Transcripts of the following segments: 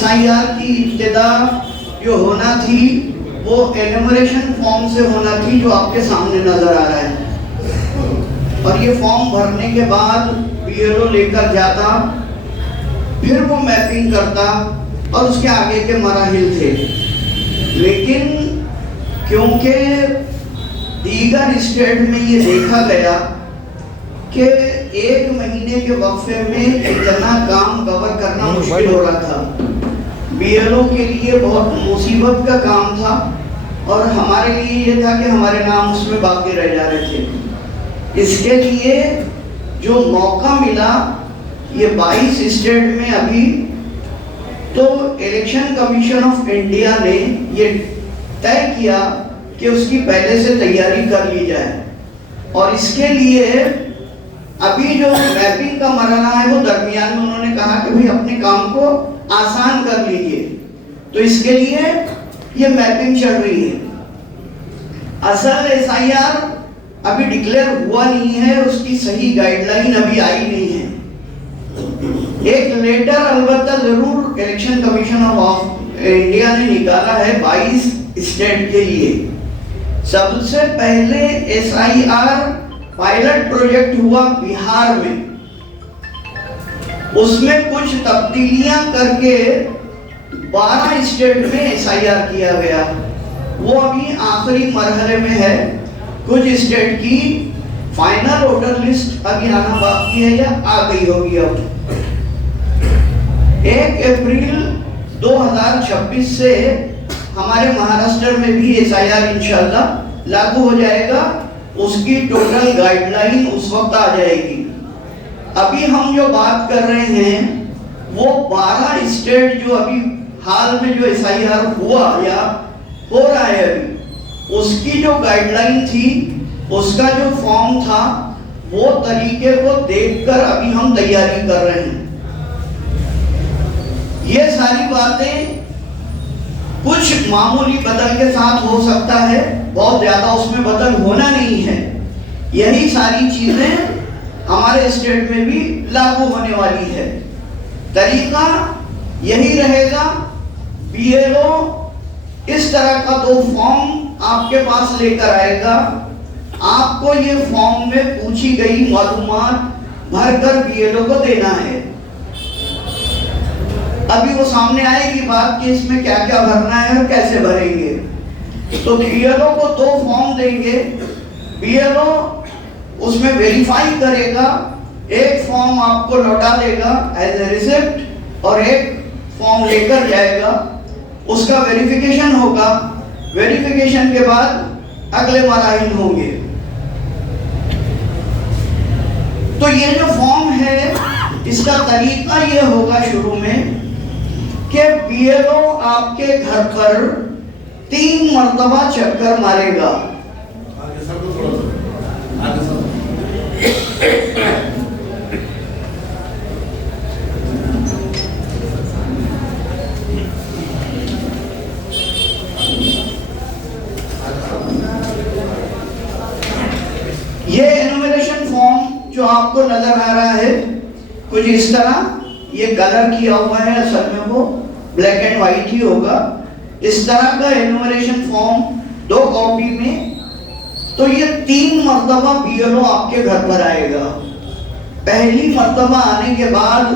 SIR की इब्तिदा जो होना थी वो एनुमरेशन फॉर्म से होना थी, जो आपके सामने नजर आ रहा है। और ये फॉर्म भरने के बाद बीएलओ लेकर जाता, फिर वो मैपिंग करता और उसके आगे के मराहिल थे। लेकिन क्योंकि दीगर स्टेट में ये देखा गया कि 1 महीने के वक्फे में इतना काम कवर करना मुश्किल हो रहा था, बीएलओ के लिए बहुत मुसीबत का काम था, और हमारे लिए ये था कि हमारे नाम उसमें बाकी रह जा रहे थे। इसके लिए जो मौका मिला, ये 22 स्टेट में अभी तो इलेक्शन कमीशन ऑफ इंडिया ने ये तय किया कि उसकी पहले से तैयारी कर ली जाए, और इसके लिए अभी जो मैपिंग का मरहला है वो दरमियान में उन्होंने कहा कि भाई अपने काम को आसान कर लीजिए, तो इसके लिए ये मैपिंग चल रही है। असल एसआईआर अभी डिक्लेयर हुआ नहीं है, उसकी सही गाइडलाइन अभी आई नहीं है। एक लेटर अलबत्ता जरूर इलेक्शन कमीशन ऑफ इंडिया ने निकाला है 22 स्टेट के लिए। सबसे पहले एसआईआर पायलट प्रोजेक्ट हुआ बिहार में, उसमें कुछ तब्दीलियां करके 12 स्टेट में एसआईआर किया गया। वो अभी आखिरी मरहले में है। कुछ स्टेट की फाइनल वोटर लिस्ट अभी आना बाकी है या आ गई होगी। अब 1 अप्रैल 2026 से हमारे महाराष्ट्र में भी एसआईआर इंशाल्लाह लागू हो जाएगा। उसकी टोटल गाइडलाइन उस वक्त आ जाएगी। अभी हम जो बात कर रहे हैं वो 12 स्टेट जो अभी हाल में जो एसआईआर हुआ या हो रहा है अभी, उसकी जो गाइडलाइन थी, उसका जो फॉर्म था, वो तरीके को देखकर अभी हम तैयारी कर रहे हैं। ये सारी बातें कुछ मामूली बदल के साथ हो सकता है, बहुत ज्यादा उसमें बदल होना नहीं है। यही सारी चीजें हमारे स्टेट में भी लागू होने वाली है। तरीका यही रहेगा, बीएलओ इस तरह का 2 फॉर्म आपके पास लेकर आएगा। आपको ये फॉर्म में पूछी गई मालूमात भरकर बीएलओ को देना है। अभी वो सामने आएगी बात कि इसमें क्या क्या भरना है और कैसे भरेंगे। तो बीएलओ को 2 फॉर्म देंगे, बीएलओ उसमें वेरीफाई करेगा, एक फॉर्म आपको लौटा देगा एज ए रिसिप्ट और एक फॉर्म लेकर जाएगा, उसका वेरिफिकेशन होगा। वेरिफिकेशन के बाद अगले मराहिल होंगे। तो ये जो फॉर्म है, इसका तरीका ये होगा शुरू में कि बीएलओ आपके घर पर 3 मर्तबा चक्कर मारेगा। ये एनुमरेशन फॉर्म जो आपको नजर आ रहा है कुछ इस तरह, ये कलर किया हुआ है, असल में वो ब्लैक एंड व्हाइट ही होगा। इस तरह का एनुमरेशन फॉर्म 2 कॉपी में, तो ये 3 मर्तबा बीएलओ आपके घर पर आएगा। पहली मर्तबा आने के बाद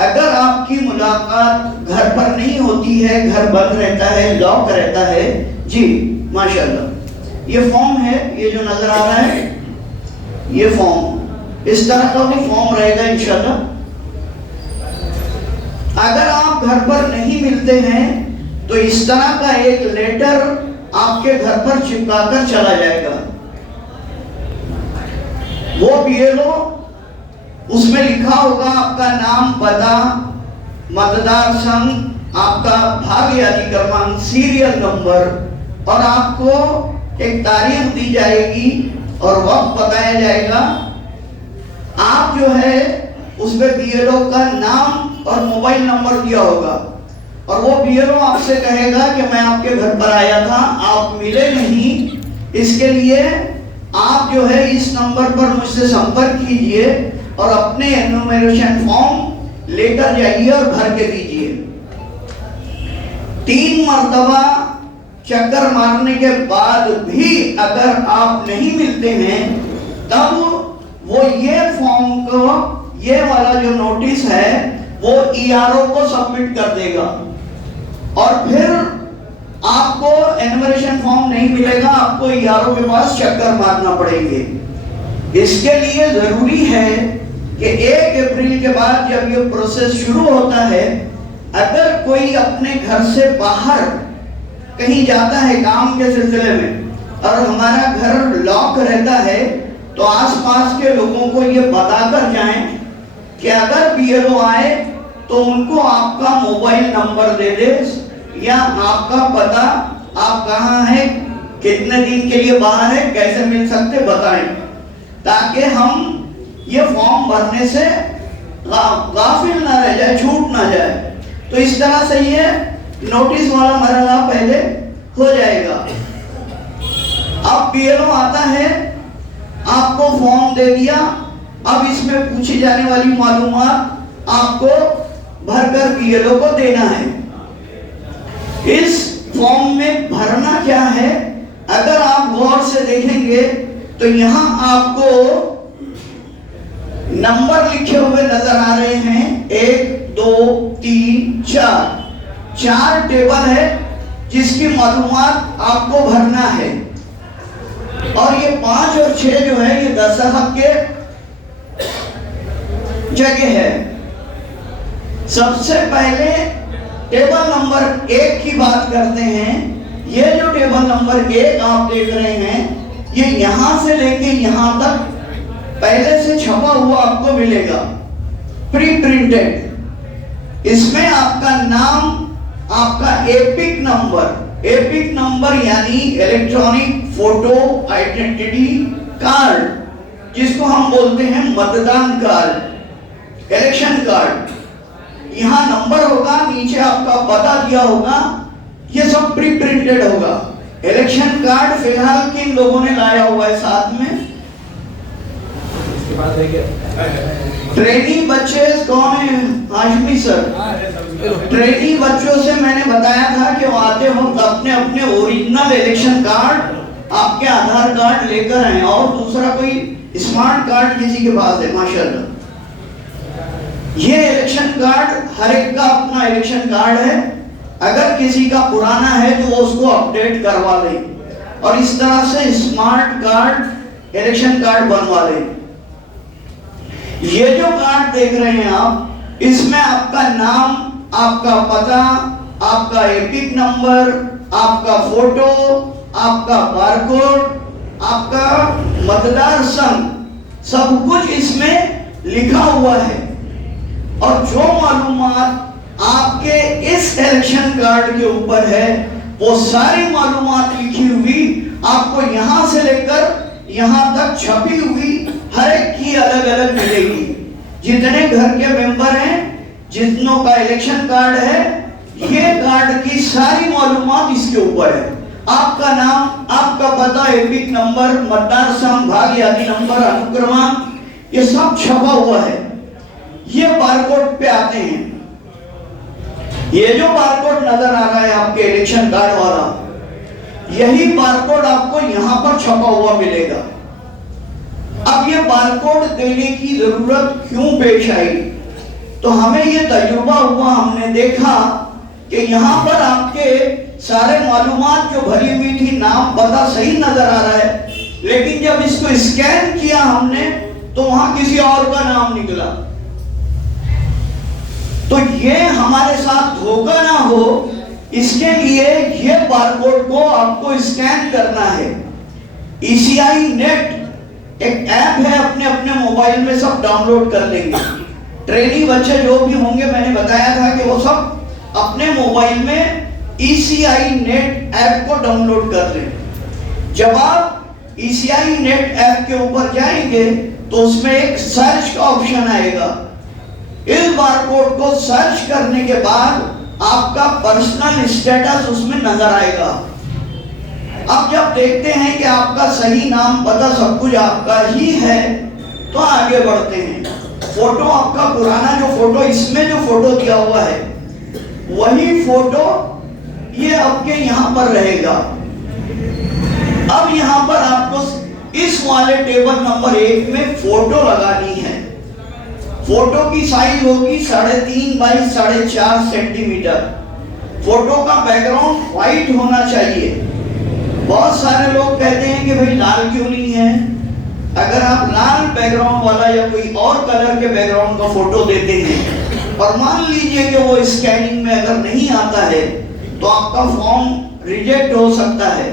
अगर आपकी मुलाकात घर पर नहीं होती है, घर बंद रहता है, लॉक रहता है, जी माशाल्लाह, ये फॉर्म है, ये जो नजर आ रहा है, ये फॉर्म इस तरह का भी फॉर्म रहेगा इंशाल्लाह। अगर आप घर पर नहीं मिलते हैं तो इस तरह का एक लेटर आपके घर पर चिपकाकर चला जाएगा। वो बीएलओ, उसमें लिखा होगा आपका नाम, पता, मतदार संघ, आपका भाग्य यानी क्रमांक, सीरियल नंबर, और आपको एक तारीख दी जाएगी और वक्त बताया जाएगा। आप जो है उसमें बीएलओ का नाम और मोबाइल नंबर दिया होगा, और वो बीएलओ आपसे कहेगा कि मैं आपके घर पर आया था, आप मिले नहीं, इसके लिए आप जो है इस नंबर पर मुझसे संपर्क कीजिए और अपने एनुमरेशन फॉर्म लेकर जाइए और भर के दीजिए। 3 मर्तबा चक्कर मारने के बाद भी अगर आप नहीं मिलते हैं, तब वो ये फॉर्म को, ये वाला जो नोटिस है वो ईआरओ को सबमिट कर देगा और फिर आपको एनुमरेशन फॉर्म नहीं मिलेगा, आपको ईआरओ के पास चक्कर मारना पड़ेंगे। इसके लिए जरूरी है कि 1 अप्रैल के बाद जब ये प्रोसेस शुरू होता है, अगर कोई अपने घर से बाहर कहीं जाता है काम के सिलसिले में और हमारा घर लॉक रहता है, तो आसपास के लोगों को ये बताकर जाएं कि अगर बीएलओ आए तो उनको आपका मोबाइल नंबर दे दे या आपका पता, आप कहाँ हैं, कितने दिन के लिए बाहर है, कैसे मिल सकते बताएं, ताकि हम ये फॉर्म भरने से गाफिल ना रह जाए, छूट ना जाए। तो इस तरह से ये नोटिस वाला मरहला पहले हो जाएगा। अब बीएलओ आता है, आपको फॉर्म दे दिया, अब इसमें पूछी जाने वाली मालूमात आपको भरकर बीएलओ को देना है। इस फॉर्म में भरना क्या है, अगर आप गौर से देखेंगे तो यहां आपको नंबर लिखे हुए नजर आ रहे हैं, 1 2 3 4 टेबल है जिसकी मालूमात आपको भरना है। और ये 5 और 6 जो है ये दस्तखत के जगह है। सबसे पहले टेबल नंबर 1 की बात करते हैं। ये जो टेबल नंबर 1 आप देख रहे हैं, ये यहां से लेके यहां तक पहले से छपा हुआ आपको मिलेगा, प्री प्रिंटेड। इसमें आपका नाम, आपका एपिक नंबर यानी इलेक्ट्रॉनिक फोटो आइडेंटिटी कार्ड, जिसको हम बोलते हैं मतदान कार्ड, इलेक्शन कार्ड। यहाँ नंबर होगा, नीचे आपका पता दिया होगा, ये सब प्री प्रिंटेड होगा। इलेक्शन कार्ड फिलहाल किन लोगों ने लाया हुआ है साथ में? ट्रेनी बच्चे कौन है? हाशमी सर। ट्रेनी बच्चों से मैंने बताया था कि वो आते वक्त अपने अपने ओरिजिनल इलेक्शन कार्ड, आपके आधार कार्ड लेकर आए, और दूसरा कोई स्मार्ट कार्ड किसी के पास है माशाल्लाह। ये इलेक्शन कार्ड हर एक का अपना इलेक्शन कार्ड है। अगर किसी का पुराना है तो वो उसको अपडेट करवा ले और इस तरह से स्मार्ट कार्ड, इलेक्शन कार्ड बनवा ले। ये जो कार्ड देख रहे हैं आप, इसमें आपका नाम, आपका पता, आपका एपिक नंबर, आपका फोटो, आपका बारकोड, आपका मतदार संघ, सब कुछ इसमें लिखा हुआ है। और जो मालूमात आपके इस इलेक्शन कार्ड के ऊपर है, वो सारी मालूमात लिखी हुई आपको यहां से लेकर यहां तक छपी हुई हर एक की अलग अलग मिलेगी। जितने घर के मेंबर हैं, जितनों का इलेक्शन कार्ड है, ये कार्ड की सारी मालूमात इसके ऊपर है। आपका नाम, आपका पता, एपिक नंबर, मतदार संघ, भाग्यशाली नंबर, अनुक्रमांक, ये सब छपा हुआ है। ये बारकोड पे आते हैं। ये जो बारकोड नजर आ रहा है आपके इलेक्शन कार्ड वाला, यही बारकोड आपको यहां पर छपा हुआ मिलेगा। अब ये बारकोड देने की जरूरत क्यों पेश आई? तो हमें ये तजुर्बा हुआ, हमने देखा कि यहां पर आपके सारे मालूमात जो भरी हुई थी, नाम पता सही नजर आ रहा है, लेकिन जब इसको स्कैन किया हमने तो वहां किसी और का नाम निकला। तो ये हमारे साथ धोखा ना हो, इसके लिए ये बारकोड को आपको स्कैन करना है। ECI नेट एक ऐप है, अपने अपने मोबाइल में सब डाउनलोड कर लेंगे। ट्रेनी बच्चे जो भी होंगे, मैंने बताया था कि वो सब अपने मोबाइल में ECI नेट ऐप को डाउनलोड कर लें। जब आप ECI नेट ऐप के ऊपर जाएंगे तो उसमें एक सर्च का ऑप्शन आएगा। इस बारकोड को सर्च करने के बाद आपका पर्सनल स्टेटस उसमें नजर आएगा। अब जब देखते हैं कि आपका सही नाम, पता, सब कुछ आपका ही है, तो आगे बढ़ते हैं। फोटो आपका पुराना जो फोटो, इसमें जो फोटो दिया हुआ है वही फोटो ये आपके यहाँ पर रहेगा। अब यहाँ पर आपको इस वाले टेबल नंबर 1 में फोटो लगानी है। फोटो की साइज होगी 3.5 बाई 4.5 सेंटीमीटर। फोटो का बैकग्राउंड व्हाइट होना चाहिए। बहुत सारे लोग कहते हैं कि भाई लाल क्यों नहीं है। अगर आप लाल बैकग्राउंड वाला या कोई और कलर के बैकग्राउंड का फोटो देते हैं और मान लीजिए कि वो स्कैनिंग में अगर नहीं आता है तो आपका फॉर्म रिजेक्ट हो सकता है।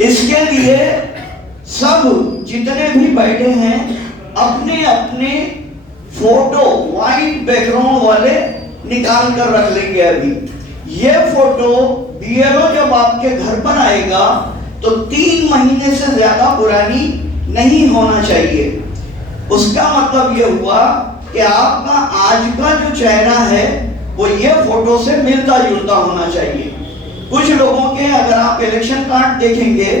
इसके लिए सब जितने भी बैठे हैं अपने अपने फोटो व्हाइट बैकग्राउंड वाले निकाल कर रख लेंगे। अभी ये फोटो बीएलओ जब आपके घर पर आएगा तो 3 महीने से ज्यादा पुरानी नहीं होना चाहिए। उसका मतलब ये हुआ कि आपका आज का जो चेहरा है वो ये फोटो से मिलता जुलता होना चाहिए। कुछ लोगों के अगर आप इलेक्शन कार्ड देखेंगे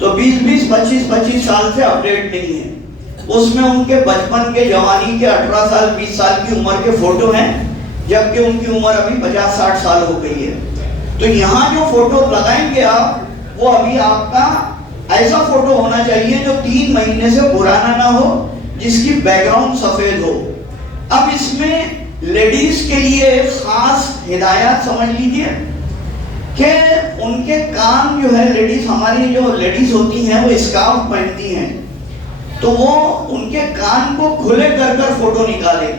तो 20-20, 25-25 साल से अपडेट नहीं है। उसमें उनके बचपन के, जवानी के 18 साल 20 साल की उम्र के फोटो हैं, जबकि उनकी उम्र अभी 50-60 साल हो गई है। तो यहाँ जो फोटो लगाएंगे आप, वो अभी आपका ऐसा फोटो होना चाहिए जो 3 महीने से पुराना ना हो, जिसकी बैकग्राउंड सफेद हो। अब इसमें लेडीज के लिए खास हिदायत समझ लीजिए कि उनके कान जो है, लेडीज हमारी जो लेडीज होती हैं वो स्कार्फ पहनती हैं, तो वो उनके कान को खुले कर फोटो निकाले।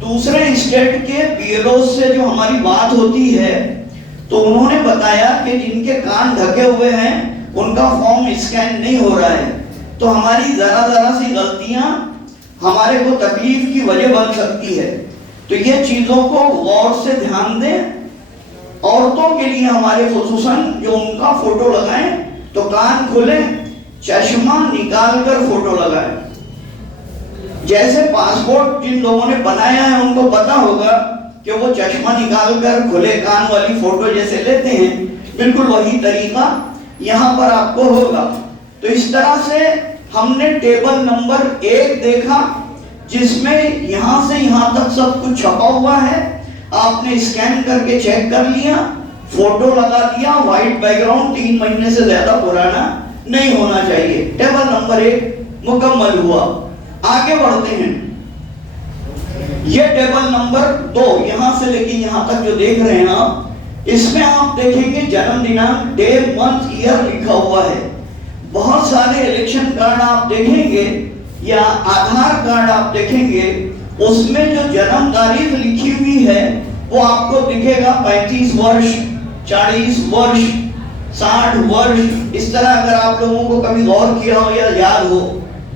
दूसरे स्टेट के बीएलओ से जो हमारी बात होती है तो उन्होंने बताया कि जिनके कान ढके हुए हैं उनका फॉर्म स्कैन नहीं हो रहा है। तो हमारी जरा सी गलतियां हमारे को तकलीफ की वजह बन सकती है। तो ये चीजों को गौर से ध्यान दें। औरतों के लिए हमारे खुसूसन जो उनका फोटो लगाएं तो कान खुले, चश्मा निकाल कर फोटो लगाएं। जैसे पासपोर्ट जिन लोगों ने बनाया है उनको पता होगा कि वो चश्मा निकाल कर खुले कान वाली फोटो जैसे लेते हैं, बिल्कुल वही तरीका यहाँ पर आपको होगा। तो इस तरह से हमने टेबल नंबर 1 देखा, जिसमें यहाँ से यहाँ तक सब कुछ छपा हुआ है। आपने स्कैन करके चेक कर लिया, फोटो लगा दिया, व्हाइट बैकग्राउंड, 3 महीने से ज्यादा पुराना नहीं होना चाहिए। टेबल नंबर 1 मुकम्मल हुआ। आगे बढ़ते हैं। ये टेबल नंबर 2 यहां से लेके यहां तक जो देख रहे हैं आप, इसमें आप देखेंगे जन्म दिनांक, डे, मंथ, ईयर लिखा हुआ है। बहुत सारे इलेक्शन कार्ड आप देखेंगे या आधार कार्ड आप देखेंगे, उसमें जो जन्म तारीख लिखी हुई है वो आपको दिखेगा 35 वर्ष, 40 वर्ष, 60 वर्ष। इस तरह अगर आप लोगों को कभी गौर किया हो या याद हो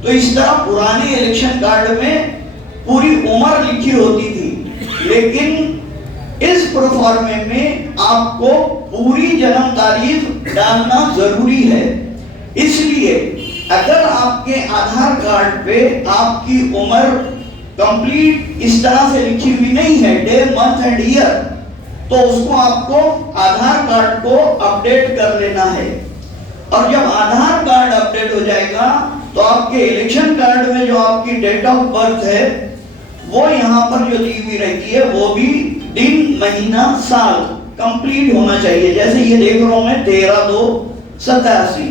तो इस तरह पुराने इलेक्शन कार्ड में पूरी उम्र लिखी होती थी। लेकिन इस प्रोफॉर्मे में आपको पूरी जन्म तारीख डालना जरूरी है। इसलिए अगर आपके आधार कार्ड पे आपकी उम्र कंप्लीट इस तरह से लिखी हुई नहीं है, डे, मंथ एंड ईयर, तो उसको आपको आधार कार्ड को अपडेट कर लेना है। और जब आधार कार्ड अपडेट हो जाएगा तो आपके इलेक्शन कार्ड में जो आपकी डेट ऑफ बर्थ है वो यहाँ पर जो दी हुई रहती है वो भी दिन, महीना, साल कंप्लीट होना चाहिए। जैसे ये देख रहा हूं मैं 13/2/87,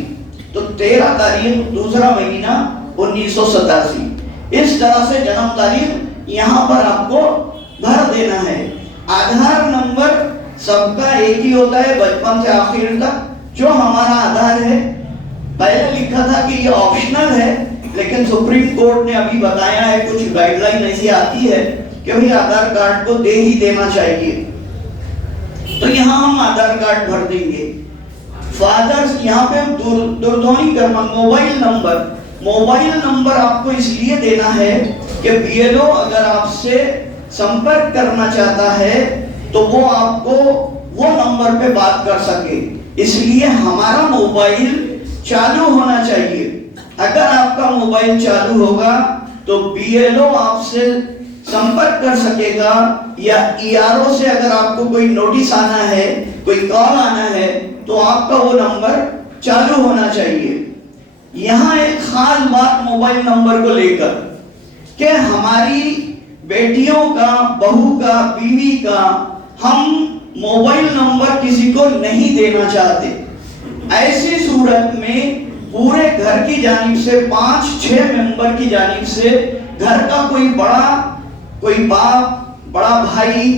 तो 13 तारीख, दूसरा महीना 1987। इस तरह से जन्म तारीख यहाँ पर आपको भर देना है। आधार नंबर सबका एक ही होता है बचपन से आखिर तक। जो हमारा आधार है, पहले लिखा था कि ये ऑप्शनल है, लेकिन सुप्रीम कोर्ट ने अभी बताया है, कुछ गाइडलाइन ऐसी आती है कि भाई आधार कार्ड को दे ही देना चाहिए। तो यहाँ हम आधार कार्ड भर देंगे। फादर्स, यहाँ पे दूरध्वनि क्रमांक, मोबाइल नंबर आपको इसलिए देना है कि बीएलओ अगर आपसे संपर्क करना चाहता है तो वो आपको वो नंबर पे बात कर सके। इसलिए हमारा मोबाइल चालू होना चाहिए। अगर आपका मोबाइल चालू होगा तो बीएलओ आपसे संपर्क कर सकेगा, या ईआरओ से अगर आपको कोई नोटिस आना है, कोई कॉल आना है, तो आपका वो नंबर चालू होना चाहिए। यहाँ एक खास बात मोबाइल नंबर को लेकर कि हमारी बेटियों का, बहू का, बीवी का हम मोबाइल नंबर किसी को नहीं देना चाहते। ऐसी सूरत में पूरे घर की जानिब से 5-6 मेंबर की जानिब से घर का कोई बड़ा, कोई बाप, बड़ा भाई,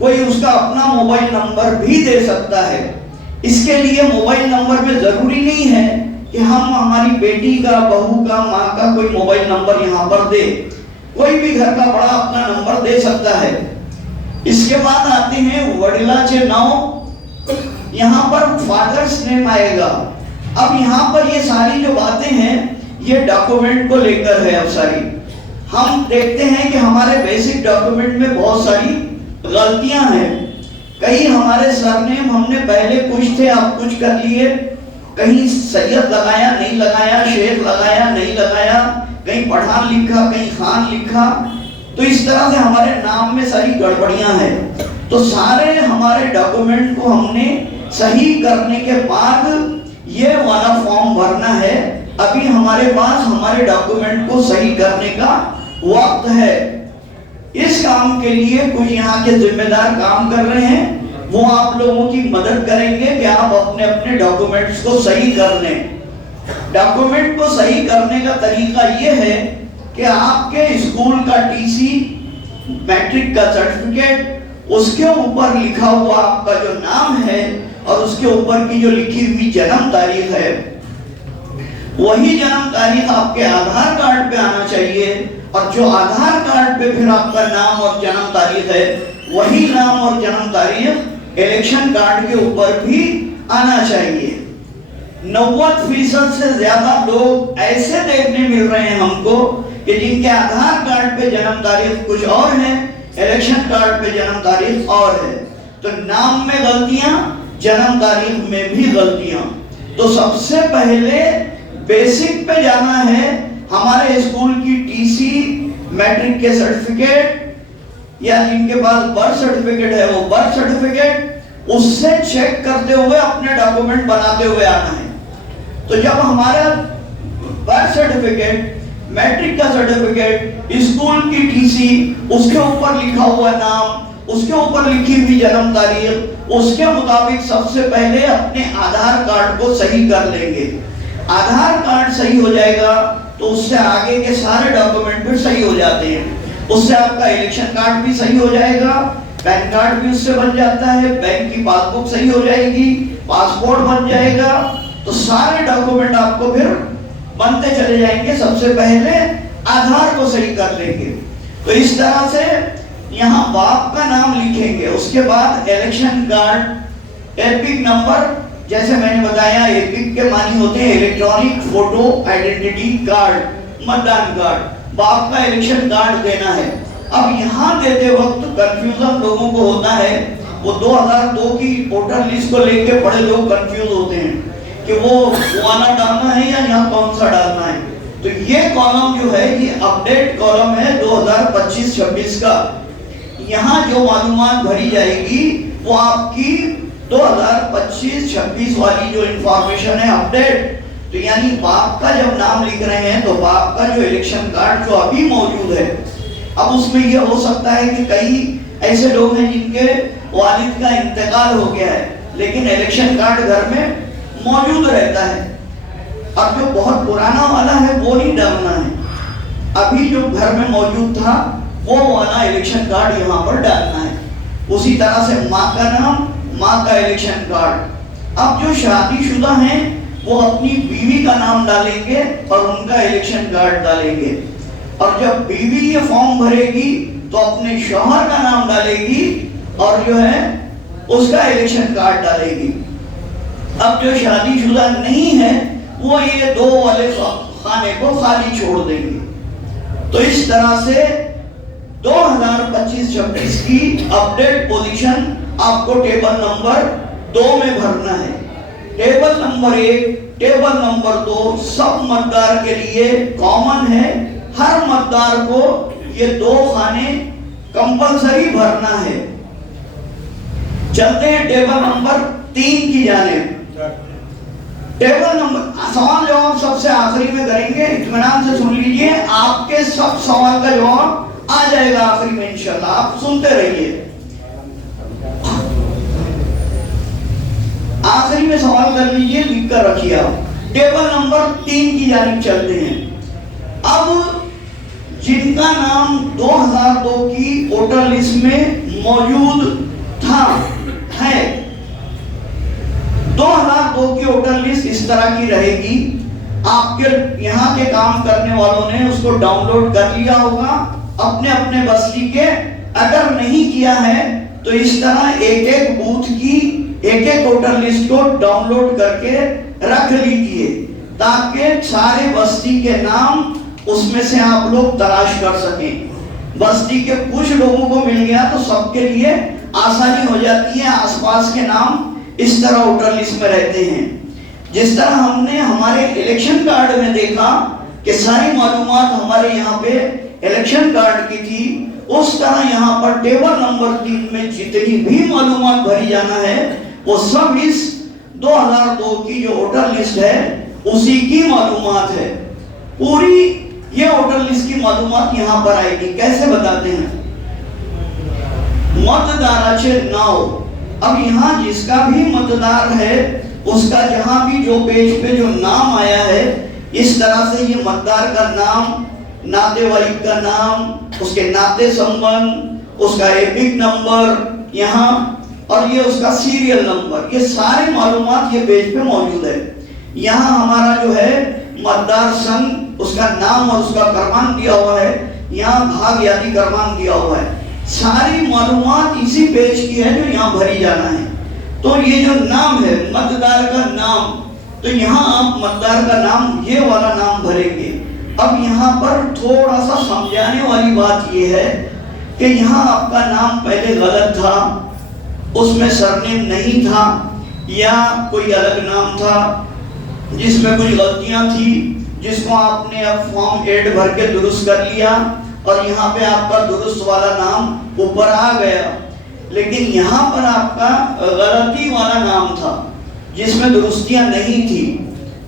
कोई उसका अपना मोबाइल नंबर भी दे सकता है। इसके लिए मोबाइल नंबर में जरूरी नहीं है कि हम हमारी बेटी का, बहू का, माँ का कोई मोबाइल नंबर यहाँ पर दे। कोई भी घर का बड़ा अपना नंबर दे सकता है। इसके बाद आते हैं वडिलाचे नाव। यहाँ पर फादर्स नेम आएगा। अब यहाँ पर ये सारी जो बातें हैं ये डॉक्यूमेंट को लेकर है। अब सारी हम देखते हैं कि हमारे बेसिक डॉक्यूमेंट में बहुत सारी गलतियां हैं। कहीं हमारे सरनेम हमने पहले कुछ थे, अब कुछ कर लिए। कहीं सैयद लगाया नहीं लगाया, शेख लगाया नहीं लगाया, कहीं पठान लिखा, कहीं खान लिखा। तो इस तरह से हमारे नाम में सारी गड़बड़ियां हैं। तो सारे हमारे डॉक्यूमेंट को हमने सही करने के बाद ये वाला फॉर्म भरना है। अभी हमारे पास हमारे डॉक्यूमेंट को सही करने का वक्त है। इस काम के लिए कुछ यहाँ के जिम्मेदार काम कर रहे हैं, वो आप लोगों की मदद करेंगे कि आप अपने अपने डॉक्यूमेंट्स को सही कर लें। डॉक्यूमेंट को सही करने का तरीका ये है कि आपके स्कूल का टीसी, मैट्रिक का सर्टिफिकेट, उसके ऊपर लिखा हुआ आपका जो नाम है और उसके ऊपर की जो लिखी हुई जन्म तारीख है, वही जन्म तारीख आपके आधार कार्ड पे आना चाहिए। और जो आधार कार्ड पे फिर आपका नाम और जन्म तारीख है, वही नाम और जन्म तारीख इलेक्शन कार्ड के ऊपर भी आना चाहिए। 90% से ज्यादा लोग ऐसे देखने मिल रहे हैं हमको कि जिनके आधार कार्ड पे जन्म तारीख कुछ और है, इलेक्शन कार्ड पे जन्म तारीख और है। तो नाम में गलतियां, जन्म तारीख में भी गलतियां। तो सबसे पहले बेसिक पे जाना है। हमारे स्कूल की टीसी, मैट्रिक के सर्टिफिकेट, या जिनके पास बर्थ सर्टिफिकेट है वो बर्थ सर्टिफिकेट, उससे चेक करते हुए अपने डॉक्यूमेंट बनाते हुए आना है। तो जब हमारा बर्थ सर्टिफिकेट, मैट्रिक का सर्टिफिकेट, स्कूल की टीसी, उसके ऊपर लिखा हुआ नाम, उसके ऊपर लिखी हुई जन्म तारीख, उसके मुताबिक सबसे पहले अपने आधार कार्ड को सही कर लेंगे। आधार कार्ड सही हो जाएगा तो उससे आगे के सारे डॉक्यूमेंट भी सही हो जाते हैं। उससे आपका इलेक्शन कार्ड भी सही हो जाएगा, पैन कार्ड भी उससे बन जाता है, बैंक की पासबुक सही हो जाएगी, पासपोर्ट बन जाएगा। तो सारे डॉक्यूमेंट आपको फिर बनते चले जाएंगे। सबसे पहले आधार को सही कर लेंगे। तो इस तरह से यहाँ बाप का नाम लिखेंगे, उसके बाद इलेक्शन कार्ड, एपिक नंबर, जैसे मैंने बताया एपिक के मानी होते हैं इलेक्ट्रॉनिक फोटो आइडेंटिटी कार्ड, मतदान कार्ड। बाप का इलेक्शन कार्ड देना है। अब यहाँ देते वक्त कंफ्यूजन लोगों को होता है। वो 2002 की वोटर लिस्ट को लेके बड़े लोग कंफ्यूज होते हैं कि वो वाला डालना है या यहाँ कौन सा डालना है। तो ये कॉलम जो है ये अपडेट कॉलम है 2025-26 का। यहाँ जो मालूमात भरी जाएगी वो आपकी 2025-26 वाली जो इंफॉर्मेशन है अपडेट। तो यानी बाप का जब नाम लिख रहे हैं तो बाप का जो इलेक्शन कार्ड जो अभी मौजूद है, अब उसमें यह हो सकता है कि कई ऐसे लोग हैं जिनके वालिद का इंतकाल हो गया है लेकिन इलेक्शन कार्ड घर में मौजूद रहता है। अब जो बहुत पुराना वाला है वो नहीं डालना है, अभी जो घर में मौजूद था वो वाला इलेक्शन कार्ड यहाँ पर डालना है। उसी तरह से माँ का नाम, माँ का इलेक्शन कार्ड। अब जो शादीशुदा हैं वो अपनी बीवी का नाम डालेंगे और उनका इलेक्शन कार्ड डालेंगे। और जब बीवी ये फॉर्म भरेगी तो अपने शौहर का नाम डालेगी और जो है उसका इलेक्शन कार्ड डालेगी। अब जो शादीशुदा नहीं है वो ये दो वाले खाने को खाली छोड़ देंगे। तो इस तरह से 2025-26 की अपडेट पोजीशन आपको टेबल नंबर 2 में भरना है। टेबल नंबर 1, टेबल नंबर 2 सब मतदार के लिए कॉमन है। हर मतदार को ये 2 खाने कंपलसरी भरना है। चलते हैं टेबल नंबर 3 की जानिब। टेबल नंबर सवाल जवाब सबसे आखिरी में करेंगे, इत्मीनान से सुन लीजिए। आपके सब सवाल का जवाब आ जाएगा आखिरी में इंशाल्लाह, आप सुनते रहिए। आसानी में सवाल कर लीजिए, लिख कर रखिए आप। टेबल नंबर 3 की जानिब चलते हैं। अब जिनका नाम 2002 की वोटर लिस्ट में मौजूद था है, 2002 की वोटर लिस्ट इस तरह की रहेगी। आपके यहाँ के काम करने वालों ने उसको डाउनलोड कर लिया होगा अपने अपने बस्ती के। अगर नहीं किया है तो इस तरह एक एक बूथ की एक एक वोटर लिस्ट को डाउनलोड करके रख लीजिए, ताकि सारे बस्ती के नाम उसमें से आप लोग तलाश कर सकें। बस्ती के कुछ लोगों को मिल गया तो सबके लिए आसानी हो जाती है, आसपास के नाम इस तरह वोटर लिस्ट में रहते हैं। जिस तरह हमने हमारे इलेक्शन कार्ड में देखा कि सारी मालूमात हमारे यहाँ पे इलेक्शन कार्ड की थी, उस तरह यहाँ पर टेबल नंबर 3 में जितनी भी मालूमात भरी जाना है वो सब इस 2002 की जो वोटर लिस्ट है उसी की मालूमात है। पूरी ये वोटर लिस्ट की मालूमात यहाँ पर आएगी। कैसे बताते हैं? मतदाराचे नाव। अब यहाँ जिसका भी मतदार है उसका जहां भी जो पेज पे जो नाम आया है, इस तरह से ये मतदार का नाम, नातेवाईक का नाम, उसके नाते संबंध, उसका एपिक नंबर यहाँ, और ये उसका सीरियल नंबर, ये सारे मालूमात ये पेज पे मौजूद है। यहाँ हमारा जो है मतदार संघ, उसका नाम और उसका क्रमांक दिया हुआ है, यहाँ भाग यानी क्रमांक दिया हुआ है। सारी मालूमात इसी पेज की है जो यहाँ भरी जाना है। तो ये जो नाम है मतदार का नाम, तो यहाँ आप मतदार का नाम ये वाला नाम भरेंगे। अब यहाँ पर थोड़ा सा समझाने वाली बात ये है कि यहाँ आपका नाम पहले गलत था, उसमें सरनेम नहीं था या कोई अलग नाम था जिसमें कुछ गलतियां थी, जिसको आपने अब फॉर्म 8 भर के दुरुस्त कर लिया और यहाँ पे आपका दुरुस्त वाला नाम ऊपर आ गया। लेकिन यहाँ पर आपका गलती वाला नाम था जिसमें दुरुस्तियां नहीं थी।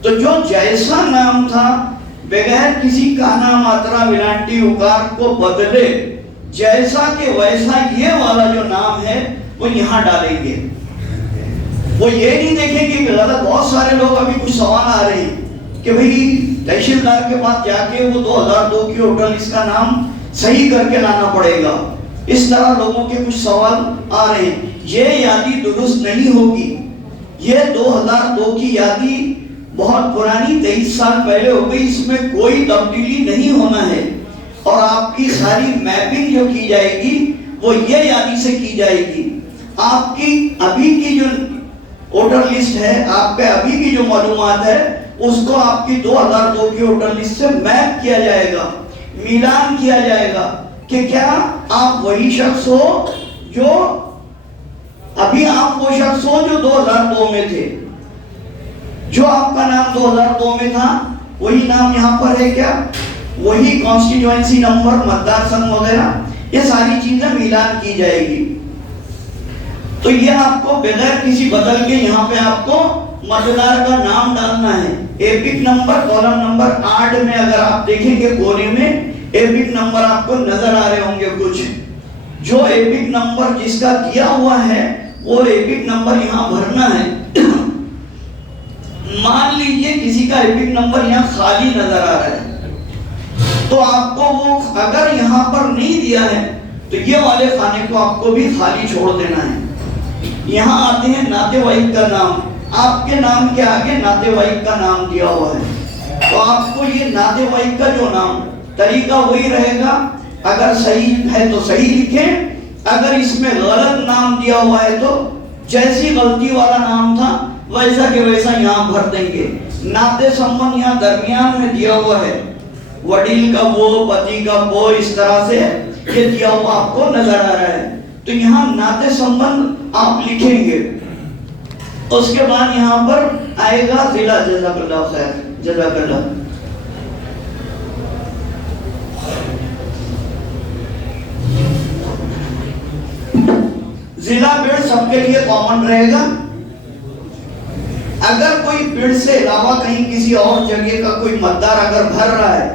तो जो जैसा नाम था बगैर किसी काना मात्रा विरांटी उकार को बदले, जैसा के वैसा ये वाला जो नाम है वो यहाँ डालेंगे। वो ये नहीं देखेंगे कि गलत। बहुत सारे लोग अभी कुछ सवाल आ रहे हैं कि भाई तहसीलदार के पास जाके वो 2002 की वोटर लिस्ट का नाम सही करके लाना पड़ेगा। इस तरह लोगों के कुछ सवाल आ रहे हैं। ये यादी दुरुस्त नहीं होगी। ये 2002 की यादी बहुत पुरानी, 23 साल पहले हो गई, इसमें कोई तब्दीली नहीं होना है। और आपकी सारी मैपिंग जो की जाएगी वो ये यादी से की जाएगी। आपकी अभी की जो वोटर लिस्ट है, आपके अभी की जो मालूमात है, उसको आपकी 2002 की वोटर लिस्ट से मैप किया जाएगा, मिलान किया जाएगा कि क्या आप वही शख्स हो जो अभी आप वो शख्स हो जो 2002 में थे, जो आपका नाम 2002 में था वही नाम यहाँ पर है क्या, वही कॉन्स्टिट्यूएंसी नंबर, मतदार संघ वगैरह, ये सारी चीजें मिलान की जाएगी। तो ये आपको बगैर किसी बदल के यहाँ पे आपको मतदार का नाम डालना है। एपिक नंबर कॉलम नंबर 8 में अगर आप देखेंगे कोने में एपिक नंबर आपको नजर आ रहे होंगे कुछ। जो एपिक नंबर जिसका दिया हुआ है वो एपिक नंबर यहाँ भरना है। मान लीजिए किसी का एपिक नंबर यहाँ खाली नजर आ रहा है, तो आपको वो अगर यहाँ पर नहीं दिया है तो ये वाले खाने को आपको भी खाली छोड़ देना है। यहाँ आते हैं नातेवाईक का नाम, आपके नाम के आगे नातेवाईक का नाम दिया हुआ है, तो आपको ये नातेवाईक का जो नाम, तरीका वही रहेगा। अगर सही है तो सही लिखें, अगर इसमें गलत नाम दिया हुआ है तो जैसी गलती वाला नाम था वैसा के वैसा यहाँ भर देंगे। नाते संबंध यहाँ दरमियान में दिया हुआ है, वडील का वो, पति का वो, इस तरह से ये दिया हुआ आपको नजर आ रहा है। तो यहाँ नाते संबंध आप लिखेंगे। उसके बाद यहाँ पर आएगा जिला। जज़ाकल्लाह खैर, जज़ाकल्लाह। जिला पेड़ सबके लिए कॉमन रहेगा। अगर कोई पेड़ से अलावा कहीं किसी और जगह का कोई मतदार अगर भर रहा है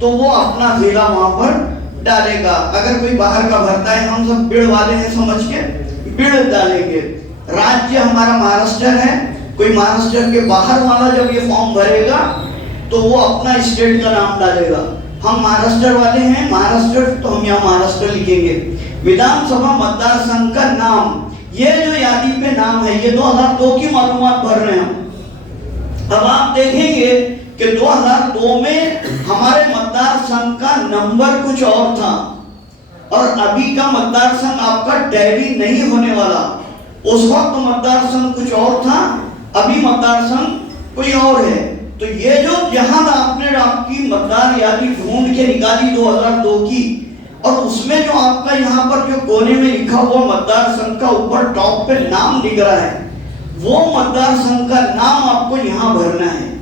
तो वो अपना जिला वहां पर डालेगा। अगर कोई बाहर का भरता है, हम सब पेड़ वाले हैं समझ के पेड़ डालेंगे। राज्य हमारा महाराष्ट्र है, कोई महाराष्ट्र के बाहर वाला जब ये फॉर्म भरेगा तो वो अपना स्टेट का नाम डालेगा। हम महाराष्ट्र वाले हैं, महाराष्ट्र, तो हम यहाँ महाराष्ट्र लिखेंगे। विधानसभा मतदार संघ का नाम, ये जो यादी पे नाम है, ये 2002 की मालूमात भर रहे हैं। अब आप देखेंगे कि 2002 में हमारे मतदार संघ का नंबर कुछ और था और अभी का मतदार संघ आपका टैली नहीं होने वाला। उस वक्त मतदार संघ कुछ और था, अभी मतदार संघ कोई और है। तो ये जो यहाँ आपने आपकी मतदार यादी ढूंढ के निकाली 2002 की, और उसमें जो आपका यहाँ पर जो कोने में लिखा हुआ मतदार संघ का ऊपर टॉप पे नाम दिख रहा है, वो मतदार संघ का नाम आपको यहाँ भरना है।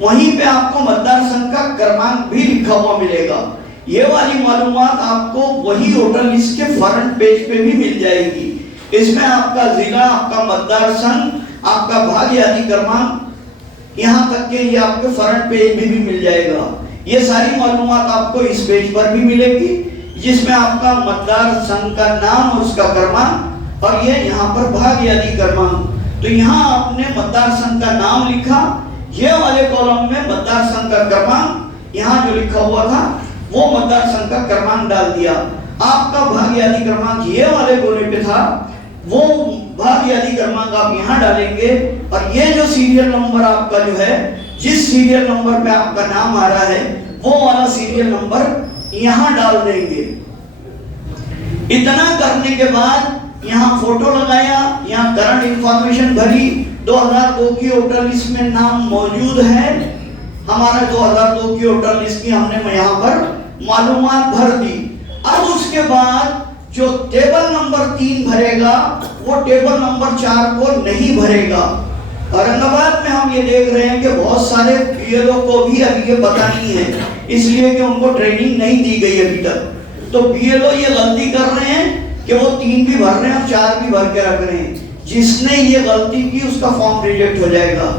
वहीं पे आपको मतदार संघ का क्रमांक भी लिखा हुआ मिलेगा। ये वाली मालूमात आपको वही वोटर लिस्ट के फ्रंट पेज पे भी मिल जाएगी। इसमें आपका जिला, आपका मतदार संघ, आपका भाग यादी क्रमांक, यहाँ तक के ये आपके फ्रंट पेज में भी मिल जाएगा। ये सारी मालूमात आपको इस पेज पर भी मिलेगी, जिसमें आपका मतदार संघ का नाम और उसका क्रमांक, और ये यहाँ पर भाग यादी क्रमांक। तो यहाँ आपने मतदार संघ का नाम लिखा, ये वाले कॉलम में मतदार संघ का क्रमांक, यहाँ जो लिखा हुआ था वो मतदार संघ का क्रमांक डाल दिया। आपका भाग यादी क्रमांक ये वाले कोने पे था, वो भाग यादी क्रमांक आप यहाँ डालेंगे, और ये जो सीरियल नंबर आपका जो है, जिस सीरियल नंबर पे आपका नाम आ रहा है, वो वाला सीरियल नंबर यहाँ डाल देंगे। इतना करने के बाद यहाँ फोटो लगाया, यहाँ करंट इंफॉर्मेशन भरी, 2002 की वोटर लिस्ट में नाम मौजूद है हमारा, 2002 की वोटर लिस्ट की हमने यहाँ पर मालूमात भर दी। अब उसके बाद जो टेबल नंबर 3 भरेगा, वो टेबल नंबर 4 को नहीं भरेगा। औरंगाबाद में हम ये देख रहे हैं कि बहुत सारे बीएलओ को भी अभी ये पता नहीं है, इसलिए कि उनको ट्रेनिंग नहीं दी गई अभी तक। तो बीएलओ ये गलती कर रहे हैं कि वो 3 भी भर रहे हैं और 4 भी भर के रख रहे हैं। जिसने ये गलती की उसका फॉर्म रिजेक्ट हो जाएगा,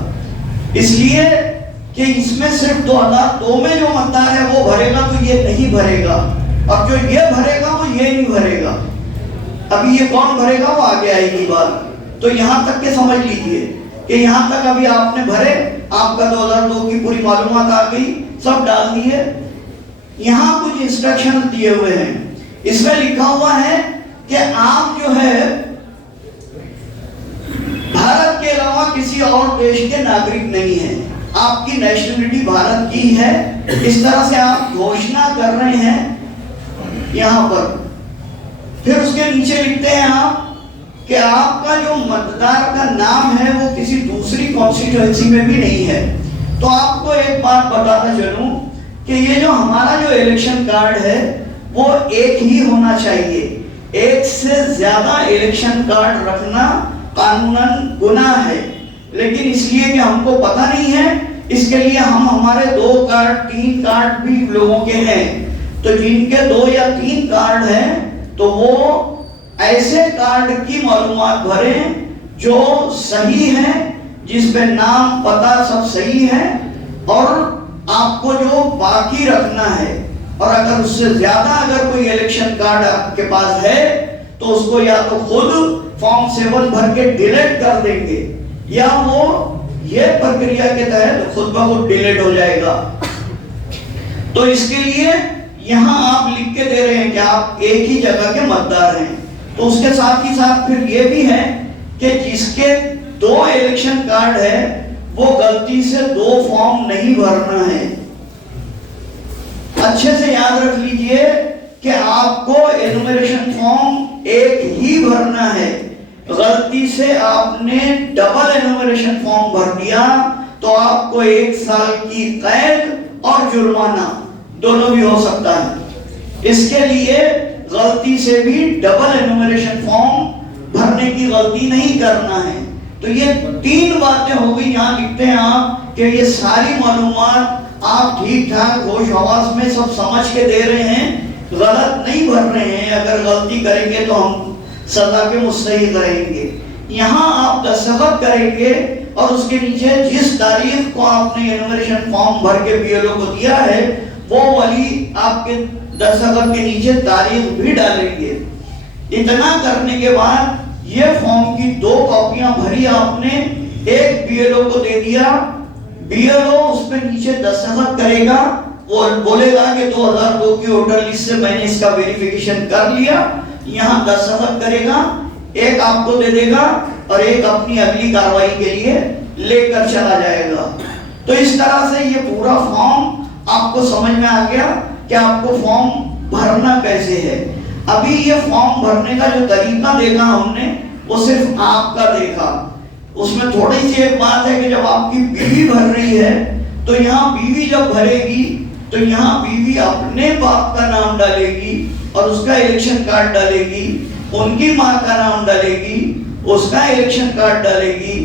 इसलिए कि इसमें सिर्फ 2002 में जो मतदार है वो भरेगा, तो ये नहीं भरेगा, और जो ये भरेगा वो ये नहीं भरेगा। अभी ये कौन भरेगा वो आगे आएगी बात। तो यहाँ तक के समझ लीजिए कि यहाँ तक अभी आपने भरे, आपका 2002 की पूरी मालूमात आ गई, सब डाल दिए। यहाँ कुछ इंस्ट्रक्शन दिए हुए हैं, इसमें लिखा हुआ है कि आप जो है भारत के अलावा किसी और देश के नागरिक नहीं है, आपकी नेशनलिटी भारत की है, इस तरह से आप घोषणा कर रहे हैं यहाँ पर। फिर उसके नीचे लिखते हैं आप कि आपका जो मतदार का नाम है वो किसी दूसरी कॉन्स्टिट्यूएंसी में भी नहीं है। तो आपको एक बात बताना चलूं कि ये जो हमारा जो इलेक्शन कार्ड है वो एक ही होना चाहिए। एक से ज्यादा इलेक्शन कार्ड रखना कानूनन गुनाह है, लेकिन इसलिए कि हमको पता नहीं है, इसके लिए हम हमारे 2 कार्ड 3 कार्ड भी लोगों के हैं। तो जिनके 2 या 3 कार्ड हैं तो वो ऐसे कार्ड की मालूमात भरें जो सही है, जिसपे नाम पता सब सही है, और आपको जो बाकी रखना है, और अगर उससे ज्यादा अगर कोई इलेक्शन कार्ड आपके पास है तो उसको या तो खुद फॉर्म 7 भर के डिलीट कर देंगे, या वो ये प्रक्रिया के तहत खुद ब खुद डिलीट हो जाएगा। तो इसके लिए यहाँ आप लिख के दे रहे हैं कि आप एक ही जगह के मतदार हैं। तो उसके साथ ही साथ फिर ये भी है कि जिसके 2 इलेक्शन कार्ड है वो गलती से 2 फॉर्म नहीं भरना है। अच्छे से याद रख लीजिए कि आपको एनुमरेशन फॉर्म एक ही भरना है। गलती से आपने डबल एनुमरेशन फॉर्म भर दिया तो आपको 1 साल की कैद और जुर्माना दोनों भी हो सकता है। इसके लिए गलती से भी डबल एनुमरेशन फॉर्म भरने की गलती नहीं करना है। तो ये 3 बातें हो गई। यहाँ लिखते हैं आप कि ये सारी मालूमात आप ठीक ठाक होश हवास में सब समझ के दे रहे हैं, गलत नहीं भर रहे हैं। अगर गलती करेंगे तो हम सजा के मुस्तहिक रहेंगे। यहाँ आप दस्तखत करेंगे और उसके नीचे जिस तारीख को आपने एनुमरेशन फॉर्म भर के बीएलओ को दिया है वो वाली आपके दस्तखत के नीचे तारीख भी डालेंगे। इतना करने के बाद ये फॉर्म की 2 कॉपियां भरी आपने, एक बीएलओ को दे दिया, बीएलओ उसमें नीचे दस्तखत करेगा और बोलेगा कि 2002 की वोटर लिस्ट से मैंने इसका वेरिफिकेशन कर लिया, यहाँ दस्तखत करेगा, एक आपको दे देगा और एक अपनी अगली कार्रवाई के लिए लेकर चला जाएगा। तो इस तरह से ये पूरा फॉर्म आपको समझ में आ गया कि आपको फॉर्म भरना कैसे है। अभी ये फॉर्म भरने का जो तरीका देखा हमने वो सिर्फ आपका देखा, उसमें थोड़ी सी एक बात है कि जब आपकी बीवी भर रही है तो यहाँ बीवी जब भरेगी तो यहाँ बीवी अपने बाप का नाम डालेगी और उसका इलेक्शन कार्ड डालेगी, उनकी माँ का नाम डालेगी, उसका इलेक्शन कार्ड डालेगी